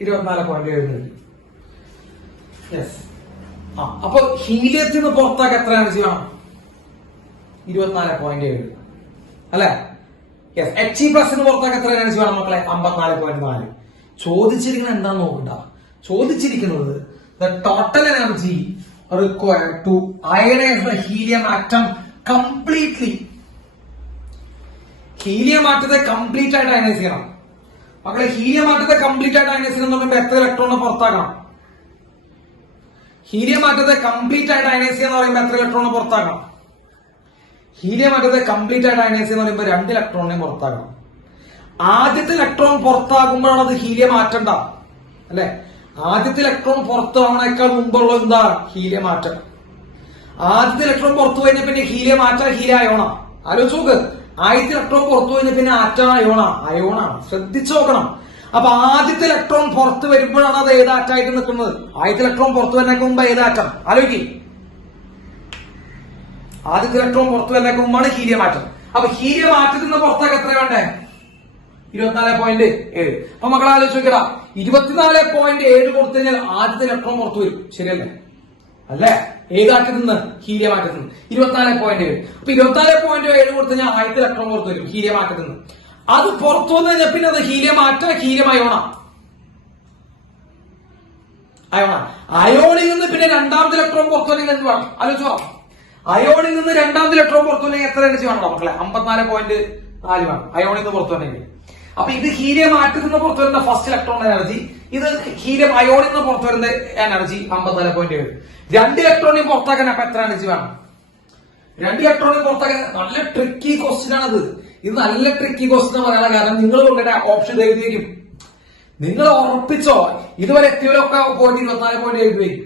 24.7 കിട്ടി. യെസ്. അപ്പൊ ഹീലിയത്തിൽ നിന്ന് പുറത്താക്കി എത്ര എനർജി വേണം? 24.7 അല്ലെ? യെസ്. He+ന് പുറത്താക്കി എത്ര എനർജി വേണം മക്കളെ? 54.4. ചോദിച്ചിരിക്കുന്നത് എന്താന്ന് നോക്കണ്ട. ചോദിച്ചിരിക്കുന്നത് the total energy required to ionize the helium atom completely. Helium ആറ്റത്തെ കംപ്ലീറ്റ് ആയിട്ട് അയനൈസ് ചെയ്യണം മക്കളെ. ഹീലിയം ആറ്റത്തെ കംപ്ലീറ്റ് ആയിട്ട് അയനൈസ് ചെയ്യണം എന്ന് പറയുമ്പോൾ എത്ര ഇലക്ട്രോണിനെ പുറത്താക്കണം? ഹീലിയം ആറ്റത്തെ കംപ്ലീറ്റ് ആയിട്ട് അയനൈസ് ചെയ്യുന്ന പറയുമ്പോൾ എത്ര ഇലക്ട്രോണിനെ പുറത്താക്കണം? ഹീലിയം ആറ്റത്തെ കംപ്ലീറ്റ് ആയിട്ട് അയനൈസ് ചെയ്യുന്ന പറയുമ്പോൾ 2 ഇലക്ട്രോണിനെ പുറത്താക്കണം. ആദ്യത്തെ ഇലക്ട്രോൺ പുറത്താകുമ്പോഴാണ് അത് ഹീലിയം ആറ്റണ്ട അല്ലെ? ആദ്യത്തെ ഇലക്ട്രോൺ പുറത്താവണേക്കാൾ മുമ്പുള്ള എന്താ? Helium atom. ആദ്യത്തെ ഇലക്ട്രോൺ പുറത്തു കഴിഞ്ഞ പിന്നെ ഹീലിയം ആറ്റ ഹീലിയം അയോണ. ആലോചിച്ച് നോക്ക്. ആദ്യത്തെ ഇലക്ട്രോൺ പുറത്തു കഴിഞ്ഞ പിന്നെ ആറ്റ അയോണ അയോണാണ്. ശ്രദ്ധിച്ചു നോക്കണം. അപ്പൊ ആദ്യത്തെ ഇലക്ട്രോൺ പുറത്ത് വരുമ്പോഴാണ് അത് ഏത് ആറ്റായിട്ട് നിൽക്കുന്നത്? ആദ്യത്തെ ഇലക്ട്രോൺ പുറത്തു വരുന്നതിന് മുമ്പ് ഏത് ആറ്റം? ആലോചിക്കും. ആദ്യത്തെ ഇലക്ട്രോൺ പുറത്തു വരുന്നതിന് മുമ്പാണ് ഹീലിയം ആറ്റം. അപ്പൊ ഹീലിയം ആറ്റത്തിൽ നിന്ന് പുറത്താക്കി എത്ര വേണ്ടേ? 24.7. അപ്പൊ മക്കളെ ആലോചിച്ച് നോക്കടാ. 24.7 കൊടുത്തു കഴിഞ്ഞാൽ ആദ്യത്തെ ഇലക്ട്രോൺ പുറത്തു വരും. ശരിയല്ലേ? അല്ലേ? ഏതാറ്റത്തിൽ നിന്ന്? ഹീലിയം ആറ്റത്തിൽ നിന്ന്. 24.7. അപ്പൊ 24.7 കൊടുത്തു കഴിഞ്ഞാൽ ആദ്യത്തെ ഇലക്ട്രോൺ പുറത്തു വരും ഹീലിയം ആറ്റത്തിൽ നിന്ന്. അത് പുറത്തു വന്നു കഴിഞ്ഞാൽ പിന്നെ അത് ഹീലിയം ആറ്റ ഹീലിയം അയോണ അയോണ. അയോണിൽ നിന്ന് പിന്നെ രണ്ടാമത്തെ ഇലക്ട്രോൺ പുറത്തു വന്നെങ്കിൽ എന്ത് വേണം? ആലോചിച്ചോ. അയോണിൽ നിന്ന് രണ്ടാമത്തെ ഇലക്ട്രോൺ പുറത്തു വന്നെങ്കിൽ എത്ര എനർജി വേണോ മക്കളെ? 54.4 വേണം അയോണിൽ നിന്ന് പുറത്തു വന്നെങ്കിൽ. അപ്പൊ ഇത് ഹീലിയം ആറ്റത്തിൽ നിന്ന് പുറത്തു വരുന്ന ഫസ്റ്റ് ഇലക്ട്രോൺ എനർജി. ഇത് ഹീലിയം അയോണിൽ നിന്ന് പുറത്തു വരുന്ന എനർജി 54.7. 2 ഇലക്ട്രോണിയും പുറത്താക്കാൻ അപ്പൊ എത്ര എനർജി വേണം? 2 ഇലക്ട്രോണിയും പുറത്താക്കാൻ. നല്ല ട്രിക്കി ക്വസ്റ്റ്യൻ ആണത്. ഇത് നല്ല ട്രിക്കി ക്വസ്റ്റ്യൻ പറയാനുള്ള കാരണം നിങ്ങൾ കൊണ്ടിട്ട് ഓപ്ഷൻ എഴുതി വരും. നിങ്ങൾ ഉറപ്പിച്ചോ ഇതുവരെ എത്തിയവരൊക്കെ പോയിട്ട് 24.7 വരും.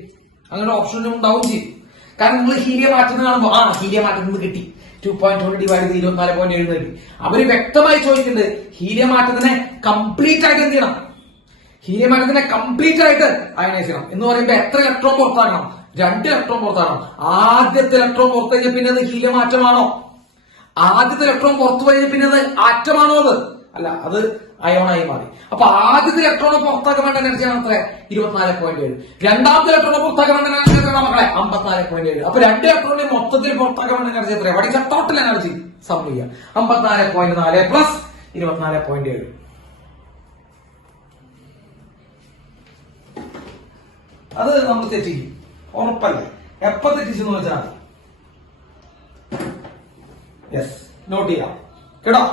അങ്ങനെ ഓപ്ഷൻ ഉണ്ടാവും ചെയ്യും. കാരണം നിങ്ങൾ ഹീലിയം ആറ്റം കാണുമ്പോ ഹീലിയം ആറ്റത്തിൽ നിന്ന് കിട്ടി 2.2 ഡിവൈഡ് ചെയ്ത് 24.7 കിട്ടി. അവര് വ്യക്തമായി ചോദിക്കുന്നത് ഹീലിയം ആറ്റത്തിനെ കംപ്ലീറ്റ് ആയിട്ട് എന്ത് ചെയ്യണം? ഹീലിയം ആറ്റത്തിനെ കംപ്ലീറ്റ് ആയിട്ട് അയനൈസ് ചെയ്യണം എന്ന് പറയുമ്പോൾ എത്ര ഇലക്ട്രോൺ പുറത്താക്കണം? 2 ഇലക്ട്രോൺ പുറത്താക്കണം. ആദ്യത്തെ ഇലക്ട്രോൺ പുറത്തു കഴിഞ്ഞാൽ പിന്നെ അത് ഹീലിയം ആറ്റമാണോ? ആദ്യത്തെ ഇലക്ട്രോൺ പുറത്തു കഴിഞ്ഞാൽ പിന്നെ അത് ആറ്റമാണോ? അത് അല്ല, അത് അയോണായി മാറി. അപ്പൊ ആദ്യത്തെ ഇലക്ട്രോൺ പുറത്താക്കാൻ വേണ്ട എനർജിയാണ് അത്ര 24.7. രണ്ടാമത്തെ ഇലക്ട്രോൺ പുറത്താക്കാൻ വേണ്ട എനർജി എത്ര മക്കളെ? 54.7. അപ്പൊ 2 ഇലക്ട്രോണിനെ മൊത്തത്തിൽ പുറത്താക്കാൻ വേണ്ട എനർജി എത്രയാണ്? പഠിച്ച ടോട്ടൽ എനർജി സം ചെയ്യുക. 54.4 പ്ലസ് 24.7. അത് നമ്മൾ തെറ്റിക്കും, ഉറപ്പല്ലേ? എപ്പോ തെറ്റിച്ചെന്ന് വെച്ചാൽ യെസ് നോട്ട് ചെയ്യാം കേട്ടോ.